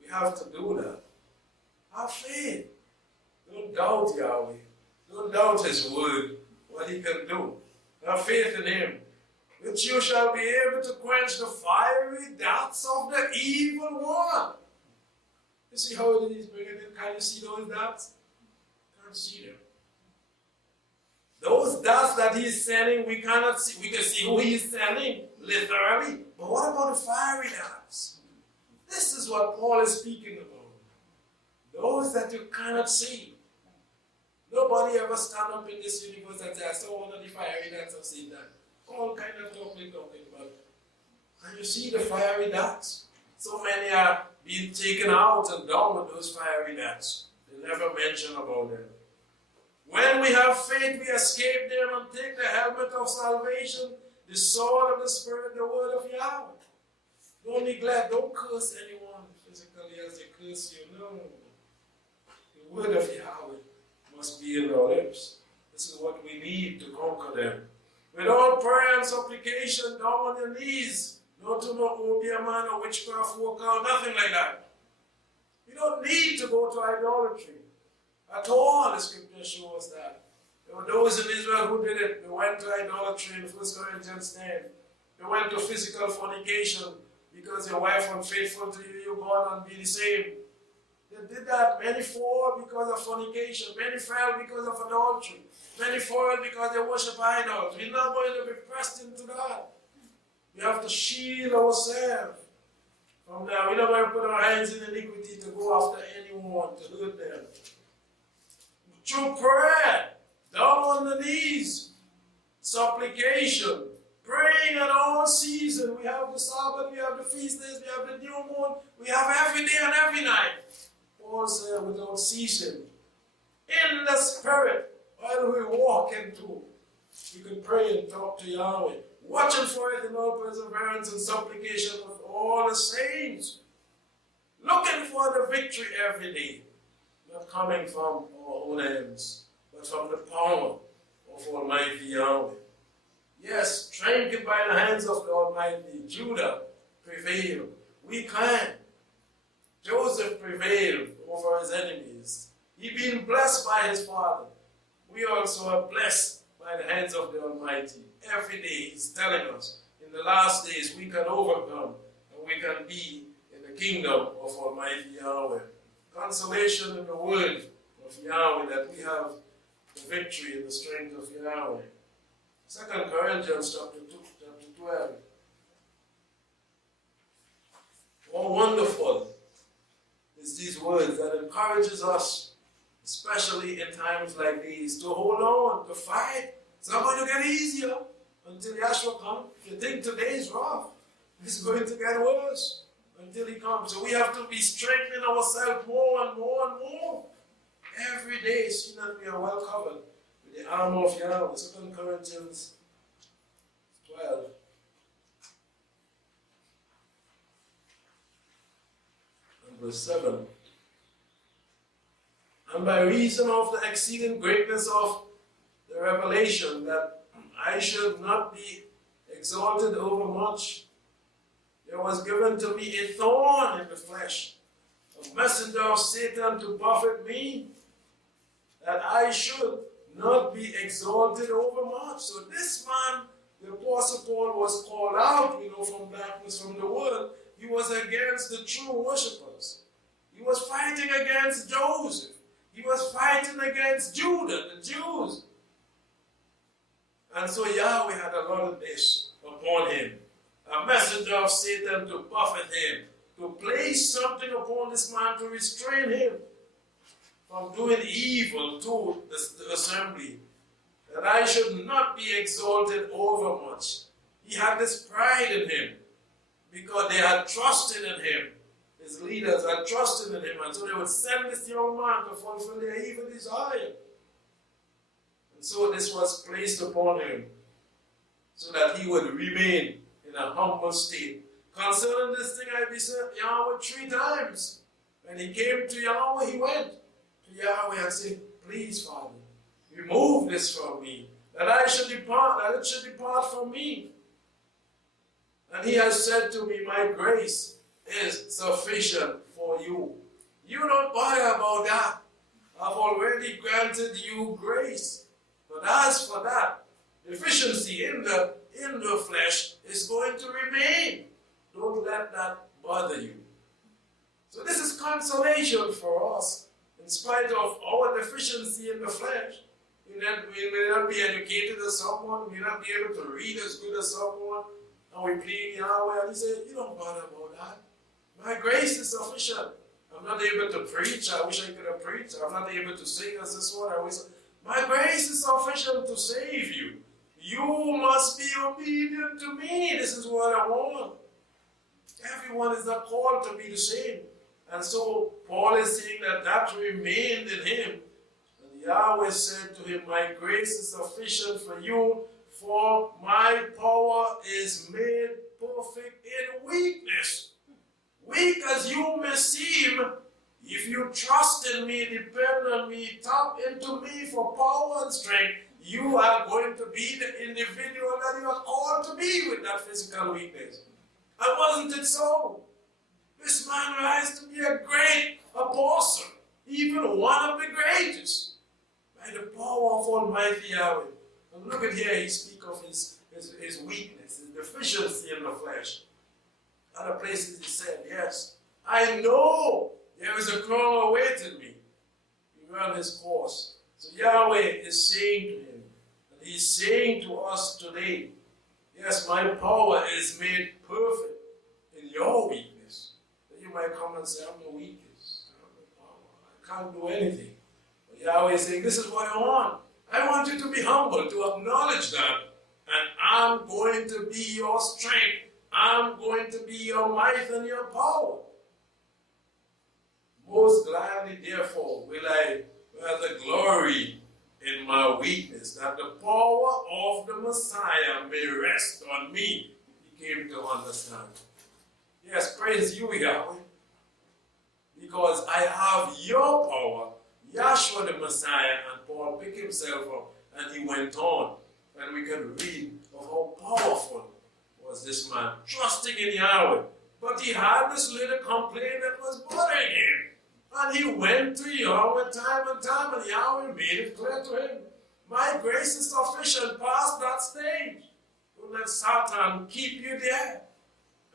we have to do that. Have faith. Don't doubt Yahweh. Don't doubt His word, what He can do. Have faith in Him, which you shall be able to quench the fiery darts of the evil one. You see how it is bringing in? Can you see those darts? Can't see them. Those darts that He's sending, we cannot see. We can see who He's sending, literally. But what about the fiery darts? This is what Paul is speaking about. Those that you cannot see. Nobody ever stand up in this universe and say, I saw one of the fiery darts of Satan. All kind of talk we're talking about. And you see the fiery darts. So many are being taken out and down with those fiery darts. They never mention about them. When we have faith, we escape them and take the helmet of salvation, the sword of the Spirit, the word of Yahweh. Don't neglect, don't curse anyone physically as they curse you. No. The word of Yahweh must be in our lips. This is what we need to conquer them. With all prayer and supplication, down on your knees. Not to no opium man or witchcraft workout, nothing like that. You don't need to go to idolatry. At all, the scripture shows that. There were those in Israel who did it. They went to idolatry in 1 Corinthians 10. They went to physical fornication because your wife was unfaithful to you, you go on and be the same. They did that. Many fall because of fornication. Many fell because of adultery. Many fall because they worship idols. We're not going to be pressed into that. We have to shield ourselves from that. We're not going to put our hands in iniquity to go after anyone, to hurt them. Through prayer, down on the knees, supplication, praying at all seasons. We have the Sabbath, we have the feast days, we have the new moon, we have every day and every night. Paul said, without ceasing, in the Spirit, while we walk into, we can pray and talk to Yahweh, watching for it in all perseverance and supplication of all the saints, looking for the victory every day, not coming from our own hands, but from the power of Almighty Yahweh. Yes, strengthened by the hands of the Almighty, Judah prevailed. We can. Joseph prevailed over his enemies. He being blessed by his father. We also are blessed by the hands of the Almighty. Every day He's telling us, in the last days we can overcome and we can be in the kingdom of Almighty Yahweh. Consolation in the word of Yahweh that we have the victory and the strength of Yahweh. 2 Corinthians chapter 12. Oh, wonderful is these words that encourages us, especially in times like these, to hold on, to fight. It's not going to get easier until Yahshua comes. If you think today is rough, it's going to get worse until He comes. So we have to be strengthening ourselves more and more and more. Every day, seeing that we are well covered with the armor of Yahweh. 2 Corinthians 12. And verse 7. And by reason of the exceeding greatness of the revelation, that I should not be exalted over much, there was given to me a thorn in the flesh, a messenger of Satan to buffet me, that I should not be exalted over much. So this man, the Apostle Paul, was called out, from darkness, from the world. He was against the true worshippers. He was fighting against Joseph. He was fighting against Judah, the Jews. And so Yahweh had allotted this upon him. A messenger of Satan to buffet him, to place something upon this man to restrain him from doing evil to the assembly, that I should not be exalted over much. He had this pride in him because they had trusted in him. His leaders had trusted in him, and so they would send this young man to fulfill their evil desire. And so this was placed upon him so that he would remain in a humble state. Concerning this thing I besought Yahweh 3 times. When he came to Yahweh, he went to Yahweh and said, please, Father, remove this from me, that I should depart, that it should depart from me. And he has said to me, my grace is sufficient for you. You don't bother about that. have already granted you grace. But as for that, deficiency in the flesh is going to remain. Don't let that bother you. So this is consolation for us. In spite of our deficiency in the flesh, we may not be educated as someone, we may not be able to read as good as someone, and we plead Yahweh, and he said, you don't bother about that. My grace is sufficient. I'm not able to preach. I wish I could have preached. I'm not able to sing as this one. My grace is sufficient to save you. You must be obedient to me. This is what I want. Everyone is not called to be the same. And so Paul is saying that remained in him. And Yahweh said to him, my grace is sufficient for you, for my power is made perfect in weakness. Weak as you may seem, if you trust in me, depend on me, tap into me for power and strength, you are going to be the individual that you are called to be with that physical weakness. And wasn't it so? This man rise to be a great apostle, even one of the greatest, by the power of Almighty Yahweh. And look at here, he speaks of his weakness, his deficiency in the flesh. Other places he said, yes, I know there is a crown awaiting me. He ran his course. So Yahweh is saying to him, and he's saying to us today, yes, my power is made perfect in your weakness. Then you might come and say, I'm the weakest. I can't do anything. But Yahweh is saying, this is what I want. I want you to be humble, to acknowledge that. And I'm going to be your strength. I'm going to be your might and your power. Most gladly, therefore, will I rather glory in my weakness, that the power of the Messiah may rest on me. He came to understand. Yes, praise you, Yahweh. Because I have your power, Yahshua the Messiah, and Paul picked himself up and he went on. And we can read of how powerful was this man, trusting in Yahweh. But he had this little complaint that was bothering him. And he went to Yahweh time and time, and Yahweh made it clear to him, my grace is sufficient past that stage. Don't let Satan keep you there.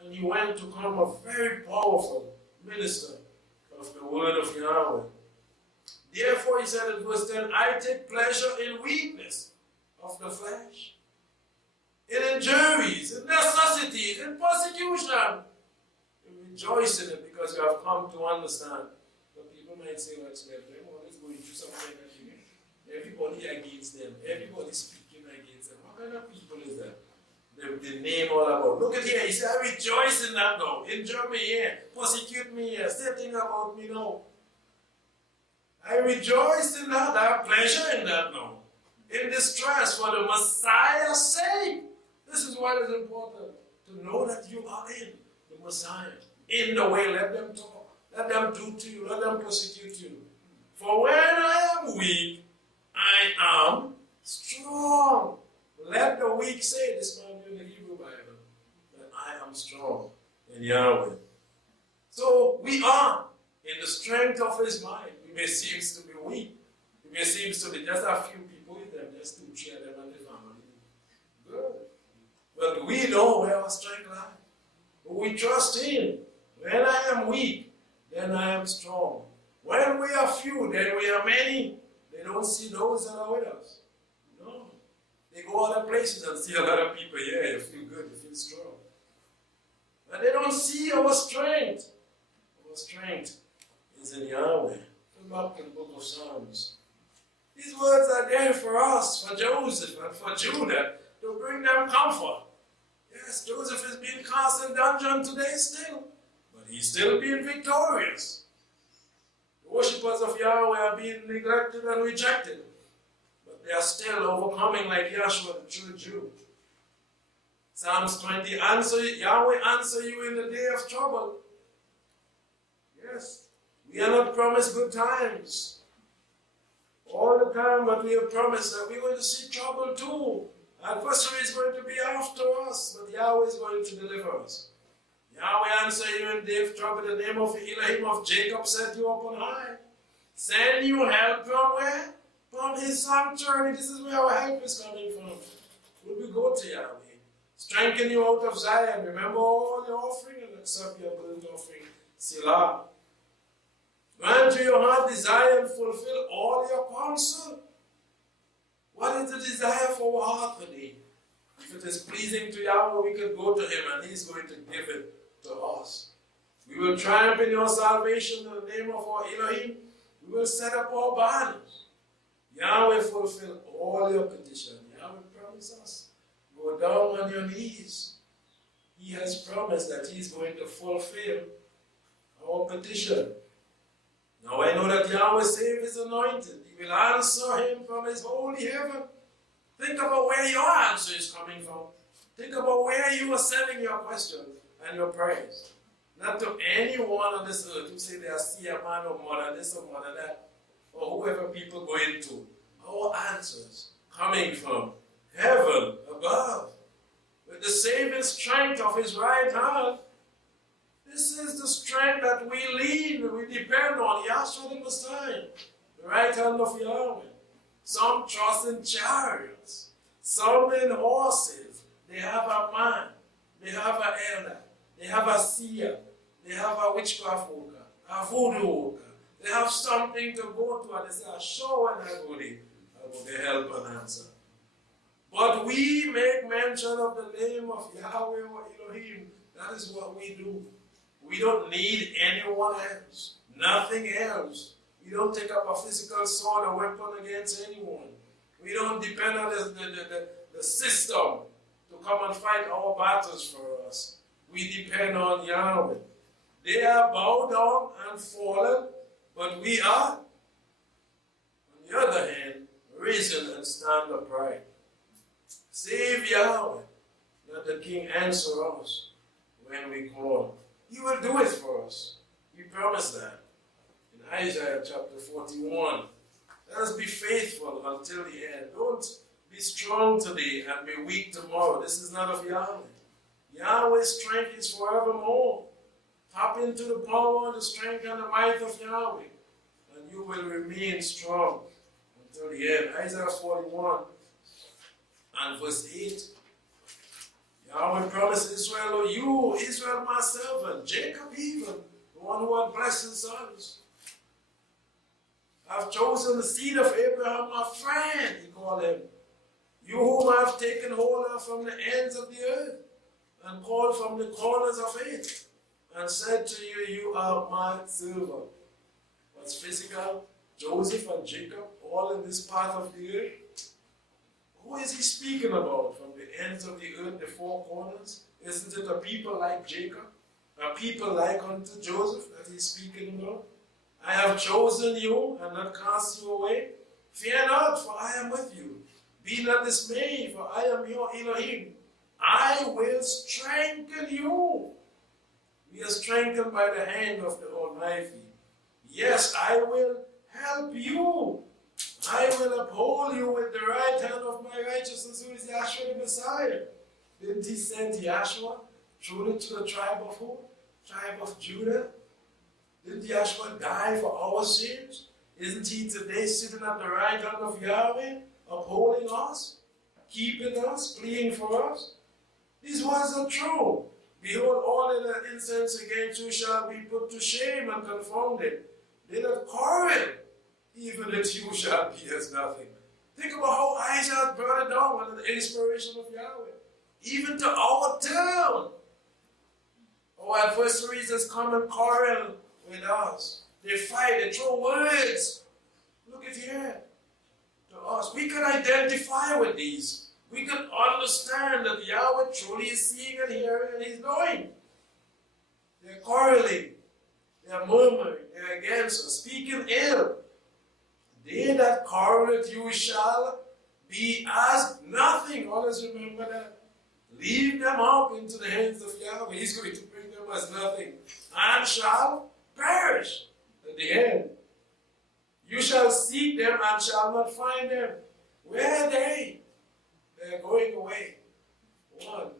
And he went to become a very powerful minister of the word of Yahweh. Therefore, he said in verse 10, I take pleasure in weakness of the flesh, in injuries, in necessities, in persecution. You rejoice in it because you have come to understand. But people might say, well, they're always going through something like that. Everybody against them. Everybody speaking against them. What kind of people is that? The name all about. Look at here. He said, I rejoice in that now. Injure me here. Persecute me here. Say things about me now. I rejoice in that. I have pleasure in that now. In distress for the Messiah's sake. This is what is important. To know that you are in the Messiah. In the way. Let them talk. Let them do to you. Let them persecute you. For when I am weak, I am strong. Let the weak say, this man in the Hebrew Bible, that I am strong in Yahweh. So we are in the strength of his mind. We may seem to be weak. We may seem to be just a few people with them, just 2-3 of them and the family. Good. But we know where our strength lies. We trust him. When I am weak, then I am strong. When we are few, then we are many. They don't see those that are with us. No. They go other places and see a lot of people. Yeah, you feel good, you feel strong. But they don't see our strength. Our strength is in Yahweh. Come back in the book of Psalms. These words are there for us, for Joseph and for Judah, to bring them comfort. Yes, Joseph is being cast in dungeon today still, but he's still being victorious. The worshippers of Yahweh are being neglected and rejected, but they are still overcoming like Yahshua, the true Jew. Psalms 20, Yahweh answer you in the day of trouble. Yes, we are not promised good times all the time, but we are promised that we're going to see trouble too. Adversary is going to be after us, but Yahweh is going to deliver us. Yahweh answer you in day of trouble. The name of Elohim of Jacob set you up on high. Send you help from where? From his sanctuary. This is where our help is coming from. Will we go to Yahweh? Strengthen you out of Zion. Remember all your offering and accept your burnt offering. Selah. Grant to your heart desire and fulfill all your counsel. What is the desire for our heart today? If it is pleasing to Yahweh, we can go to him and he's going to give it to us. We will triumph in your salvation in the name of our Elohim. We will set up our banners. Yahweh fulfill all your petitions. Yahweh promised us. Go down on your knees. He has promised that he is going to fulfill our petition. Now I know that Yahweh saved his anointed. He will answer him from his holy heaven. Think about where your answer is coming from. Think about where you are sending your questions and your prayers. Not to anyone on this earth who say they are see a man or mother this or mother that, or whoever people go into. Our answers coming from heaven above, with the saving strength of his right hand. This is the strength that we lean, we depend on. Yahshua the Messiah, the right hand of Yahweh. Some trust in chariots, some in horses. They have a man, they have an elder, they have a seer, they have a witchcraft worker, a voodoo worker. They have something to go to, and they say, sure, when I go there, I will get help and answer. But we make mention of the name of Yahweh or Elohim. That is what we do. We don't need anyone else, nothing else. We don't take up a physical sword or weapon against anyone. We don't depend on the system to come and fight our battles for us. We depend on Yahweh. They are bowed down and fallen, but we are, on the other hand, risen and stand upright. Save Yahweh, let the King answer us when we call. He will do it for us. He promised that. In Isaiah chapter 41, let us be faithful until the end. Don't be strong today and be weak tomorrow. This is not of Yahweh. Yahweh's strength is forevermore. Tap into the power, the strength, and the might of Yahweh, and you will remain strong until the end. Isaiah 41 and verse 8. Yahweh promised Israel, "O you, Israel, my servant, Jacob even, the one who had blessed his sons. I have chosen the seed of Abraham, my friend," he called him. "You whom I have taken hold of from the ends of the earth, and called from the corners of it, and said to you, you are my servant." What's physical? Joseph and Jacob, all in this part of the earth. Who is he speaking about from the ends of the earth, the four corners? Isn't it a people like Jacob? A people like unto Joseph that he's speaking about? "I have chosen you and not cast you away. Fear not, for I am with you. Be not dismayed, for I am your Elohim. I will strengthen you." We are strengthened by the hand of the Almighty. "Yes, I will help you. I will uphold you with the right hand of my righteousness," who is Yahshua the Messiah. Didn't he send Yahshua truly to the tribe of who? Tribe of Judah? Didn't Yahshua die for our sins? Isn't he today sitting at the right hand of Yahweh, upholding us, keeping us, pleading for us? These words are true. "Behold, all in the incense against you shall be put to shame and confounded. They that quarrel, even that you shall be as nothing." Think about how Isaiah brought it down under the inspiration of Yahweh. Even to our turn. Our adversaries has come and quarrel with us. They fight, they throw words. Look at here. To us. We can identify with these. We can understand that Yahweh truly is seeing and hearing and he's knowing. They're quarreling. They're murmuring. They're against us, speaking ill. "They that quarrel with you shall be as nothing." Always remember that. Leave them up into the hands of Yahweh. He's going to bring them as nothing. "And shall perish at the end. You shall seek them and shall not find them." Where are they? They're going away. One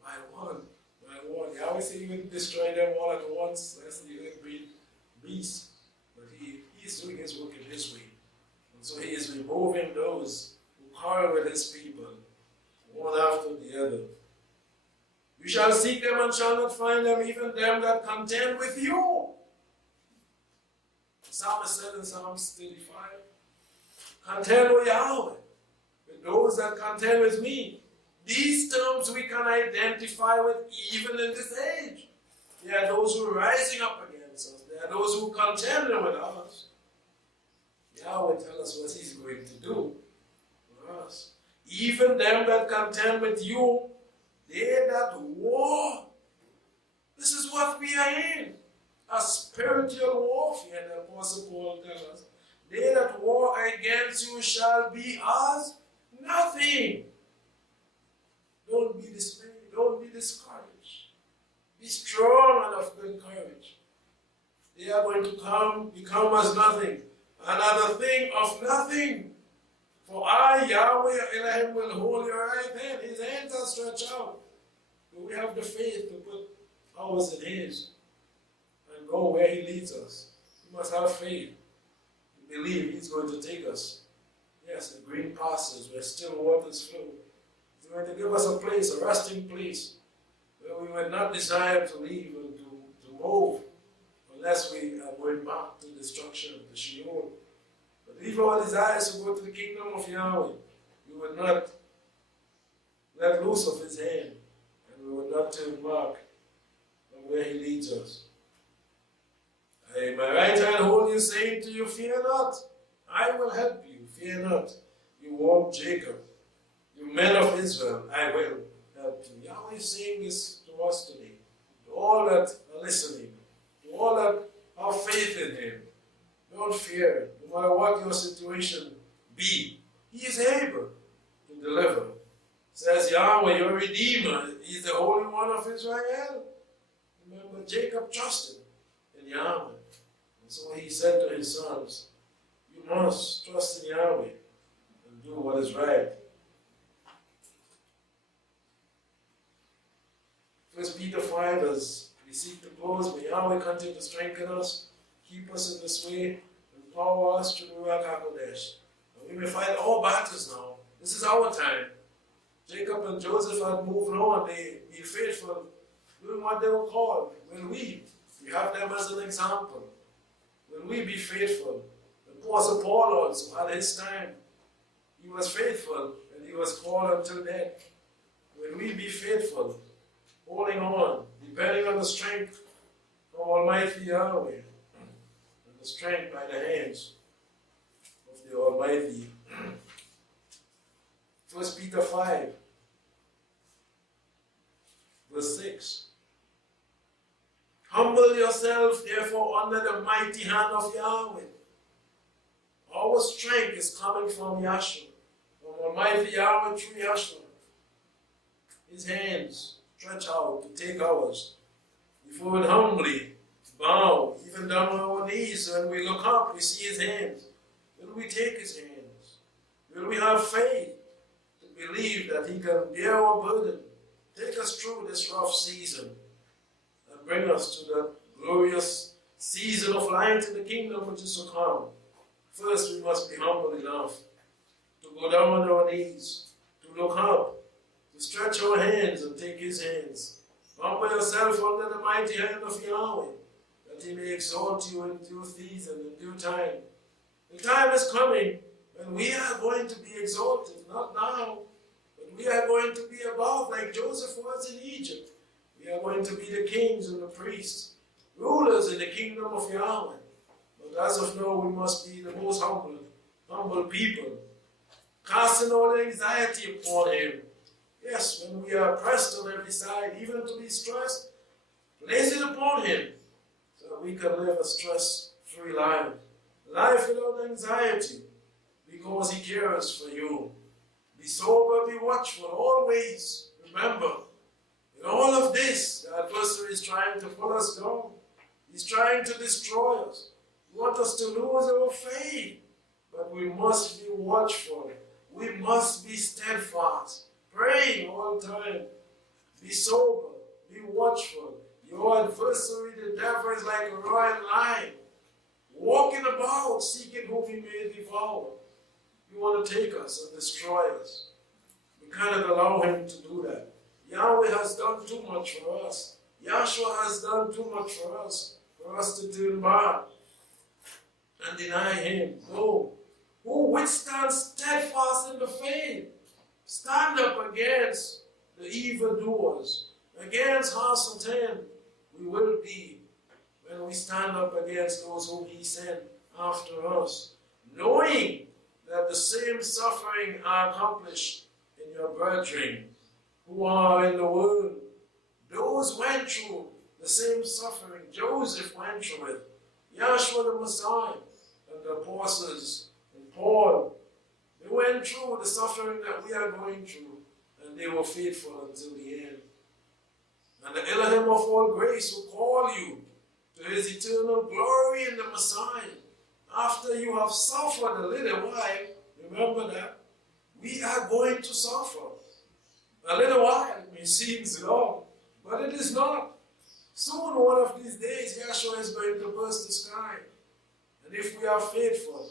by one by one. Yahweh said he would destroy them all at once, lest the earth breed beasts. But he He's doing his work in his way. And so he is removing those who quarrel with his people, one after the other. You shall seek them and shall not find them, even them that contend with you. The psalmist said in Psalms 35, contend with Yahweh, with those that contend with me. These terms we can identify with even in this age. There are those who are rising up against us. There are those who contend with us. Yahweh tells us what he's going to do for us. Even them that contend with you, they that war. This is what we are in. A spiritual warfare, the Apostle Paul tells us. They that war against you shall be as nothing. Don't be dismayed. Don't be discouraged. Be strong and of good courage. They are going to become as nothing. Another thing of nothing. For I, Yahweh Elohim, will hold your right hand. His hands are stretched out. But we have the faith to put ours in his and go where he leads us. We must have faith to believe he's going to take us. Yes, the green pastures where still waters flow. He's going to give us a place, a resting place, where we would not desire to leave and to move unless we are going back to destruction, to Sheol. But if our desire is to go to the kingdom of Yahweh, we would not let loose of his hand, and we would not turn back from where he leads us. I, my right hand hold you, saying to you, fear not, I will help you, fear not. You warm Jacob, you men of Israel, I will help you. Yahweh is saying this to us today, to all that are listening, to all that have faith in him. Don't fear, no matter what your situation be. He is able to deliver. Says Yahweh, your Redeemer, he is the Holy One of Israel. Remember, Jacob trusted in Yahweh. And so he said to his sons, you must trust in Yahweh and do what is right. 1 Peter 5, as we seek to close, may Yahweh continue to strengthen us, keep us in this way, empower us to the Ruach HaKodesh. And we may fight all battles now. This is our time. Jacob and Joseph had moved on. They be faithful, doing what they were called. Will we have them as an example? Will we be faithful? The Apostle Paul also had his time. He was faithful and he was called until death. Will we be faithful, holding on, depending on the strength from Almighty Yahweh and the strength by the hands of the Almighty? 1 Peter 5, verse 6. Humble yourself, therefore, under the mighty hand of Yahweh. Our strength is coming from Yahshua, from Almighty Yahweh through Yahshua. His hands stretch out to take ours. If we would humbly bow, even down on our knees, when we look up, we see his hands. Will we take his hands? Will we have faith to believe that he can bear our burden, take us through this rough season, and bring us to that glorious season of light in the kingdom which is to come? First, we must be humble enough to go down on our knees, to look up, to stretch our hands and take his hands. Humble yourself under the mighty hand of Yahweh, that he may exalt you in due season, in due time. The time is coming when we are going to be exalted, not now, but we are going to be above like Joseph was in Egypt. We are going to be the kings and the priests, rulers in the kingdom of Yahweh. But as of now, we must be the most humble people, casting all anxiety upon him. Yes, when we are pressed on every side, even to be stressed, place it upon him, so that we can live a stress-free life. Life without anxiety, because he cares for you. Be sober, be watchful, always. Remember, in all of this, the adversary is trying to pull us down. He's trying to destroy us. He wants us to lose our faith. But we must be watchful. We must be steadfast, praying all the time. Be sober, be watchful. Your adversary, the devil, is like a roaring lion, walking about, seeking whom he may devour. You want to take us and destroy us. We cannot allow him to do that. Yahweh has done too much for us. Yahshua has done too much for us to turn back and deny him. No. Who withstands steadfast in the faith? Stand up against the evildoers, against Hasatan. We will be when we stand up against those whom he sent after us, knowing that the same suffering are accomplished in your brethren who are in the world. Those went through the same suffering Joseph went through it. Yahshua the Messiah and the apostles and Paul, they went through the suffering that we are going through, and they were faithful until the end. And the Elohim of all grace will call you to his eternal glory in the Messiah. After you have suffered a little while, remember that, we are going to suffer. A little while, it may seem long, but it is not. Soon, one of these days, Yahshua is going to burst the sky. And if we are faithful,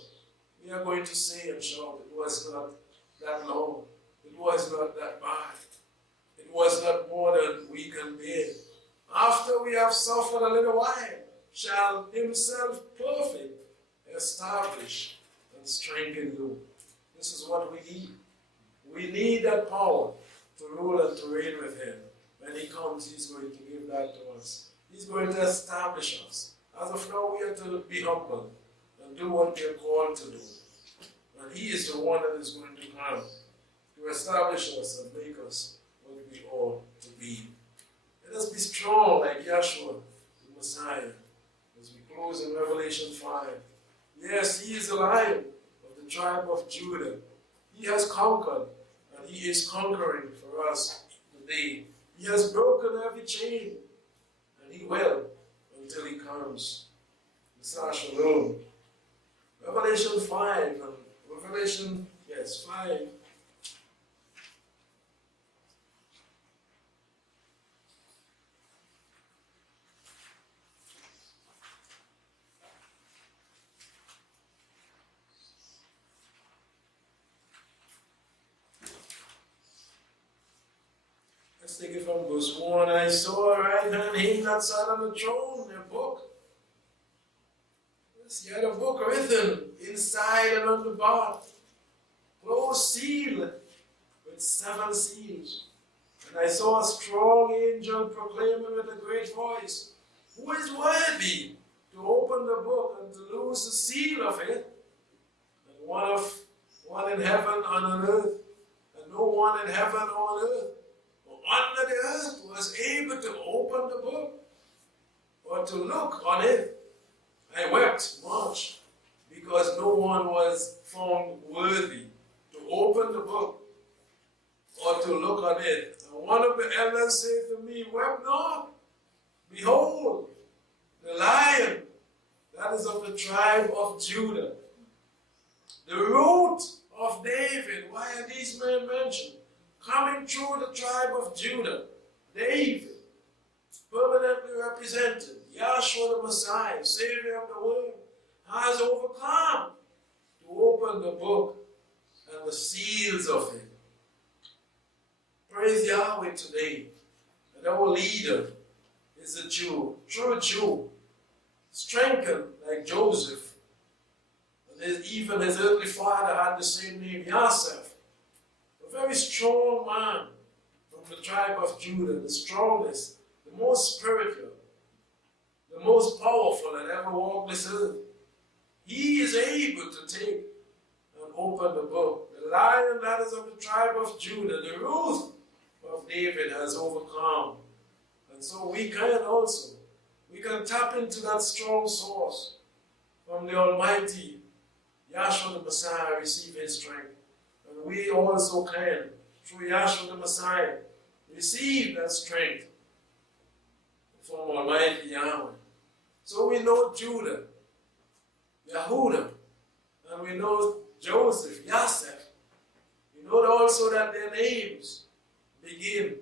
we are going to say and shout, it was not that long. It was not that bad. It was not more than we can bear. After we have suffered a little while, shall himself perfect, establish, and strengthen you. This is what we need. We need that power to rule and to reign with him. When he comes, he's going to give that to us. He's going to establish us. As of now, we are to be humble and do what we are called to do. And he is the one that is going to come to establish us and make us what we ought to be. Let us be strong like Yahshua, the Messiah, as we close in Revelation 5. Yes, he is the Lion of the tribe of Judah. He has conquered, and he is conquering for us today. He has broken every chain, and he will until he comes. Messiah Shalom. Revelation 5, and Revelation, 5. Let's take it from verse 1. I saw a right hand him that sat on the throne, a book. He had a book written inside and on the bottom, closed sealed with 7 seals. And I saw a strong angel proclaiming with a great voice, who is worthy to open the book and to loose the seal of it? And one in heaven and on earth, and no one in heaven or on earth, or under the earth, was able to open the book or to look on it. I wept much because no one was found worthy to open the book or to look on it. And one of the elders said to me, weep not. Behold, the Lion that is of the tribe of Judah, the root of David. Why are these men mentioned? Coming through the tribe of Judah, David, permanently represented, Yahshua the Messiah, Savior of the world, has overcome to open the book and the seals of it. Praise Yahweh today. And our leader is a Jew, true Jew, strengthened like Joseph. And even his earthly father had the same name, Yosef. A very strong man from the tribe of Judah, the strongest, the most spiritual, the most powerful that ever walked this earth. He is able to take and open the book. The Lion that is of the tribe of Judah, the root of David, has overcome. And so we can also, we can tap into that strong source from the Almighty, Yahshua the Messiah, receive his strength. And we also can, through Yahshua the Messiah, receive that strength from Almighty Yahweh. So we know Judah, Yehudah, and we know Joseph, Yosef. We know also that their names begin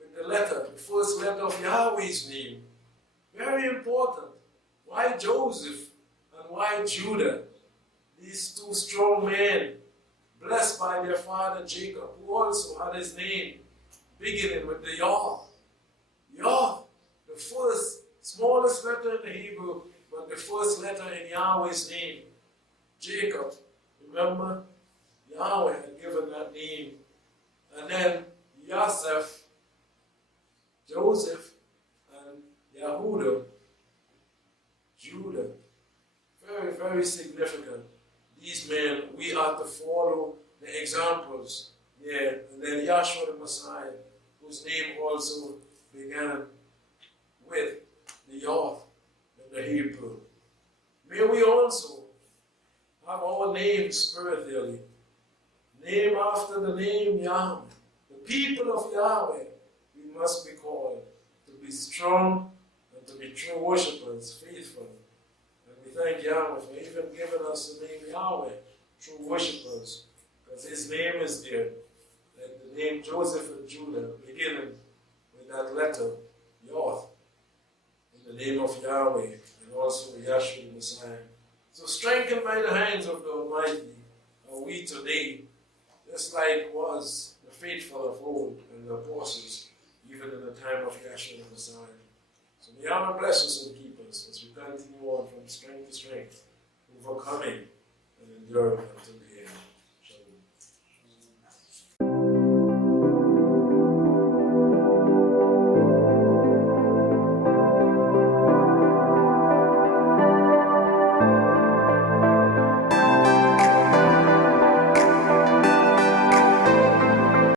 with the letter, the first letter of Yahweh's name. Very important. Why Joseph and And why Judah? These two strong men, blessed by their father Jacob, who also had his name beginning with the Yah. Yah, the first, smallest letter in the Hebrew, but the first letter in Yahweh's name. Jacob, remember? Yahweh had given that name. And then Yosef, Joseph, and Yahudah, Judah. Very, very significant. These men, we are to follow the examples there. And then Yahshua the Messiah, whose name also began with the Yah in the Hebrew. May we also have our names spiritually, named after the name Yahweh. The people of Yahweh, we must be called to be strong and to be true worshippers, faithful. And we thank Yahweh for even giving us the name Yahweh, true worshippers, because his name is there. Like the name Joseph and Judah, beginning with that letter, Yah, in the name of Yahweh, and also Yahshua the Messiah. So strengthened by the hands of the Almighty, are we today, just like was the faithful of old and the apostles, even in the time of Yahshua the Messiah. So may Yahweh bless us and keep us as we continue on from strength to strength, overcoming and enduring until the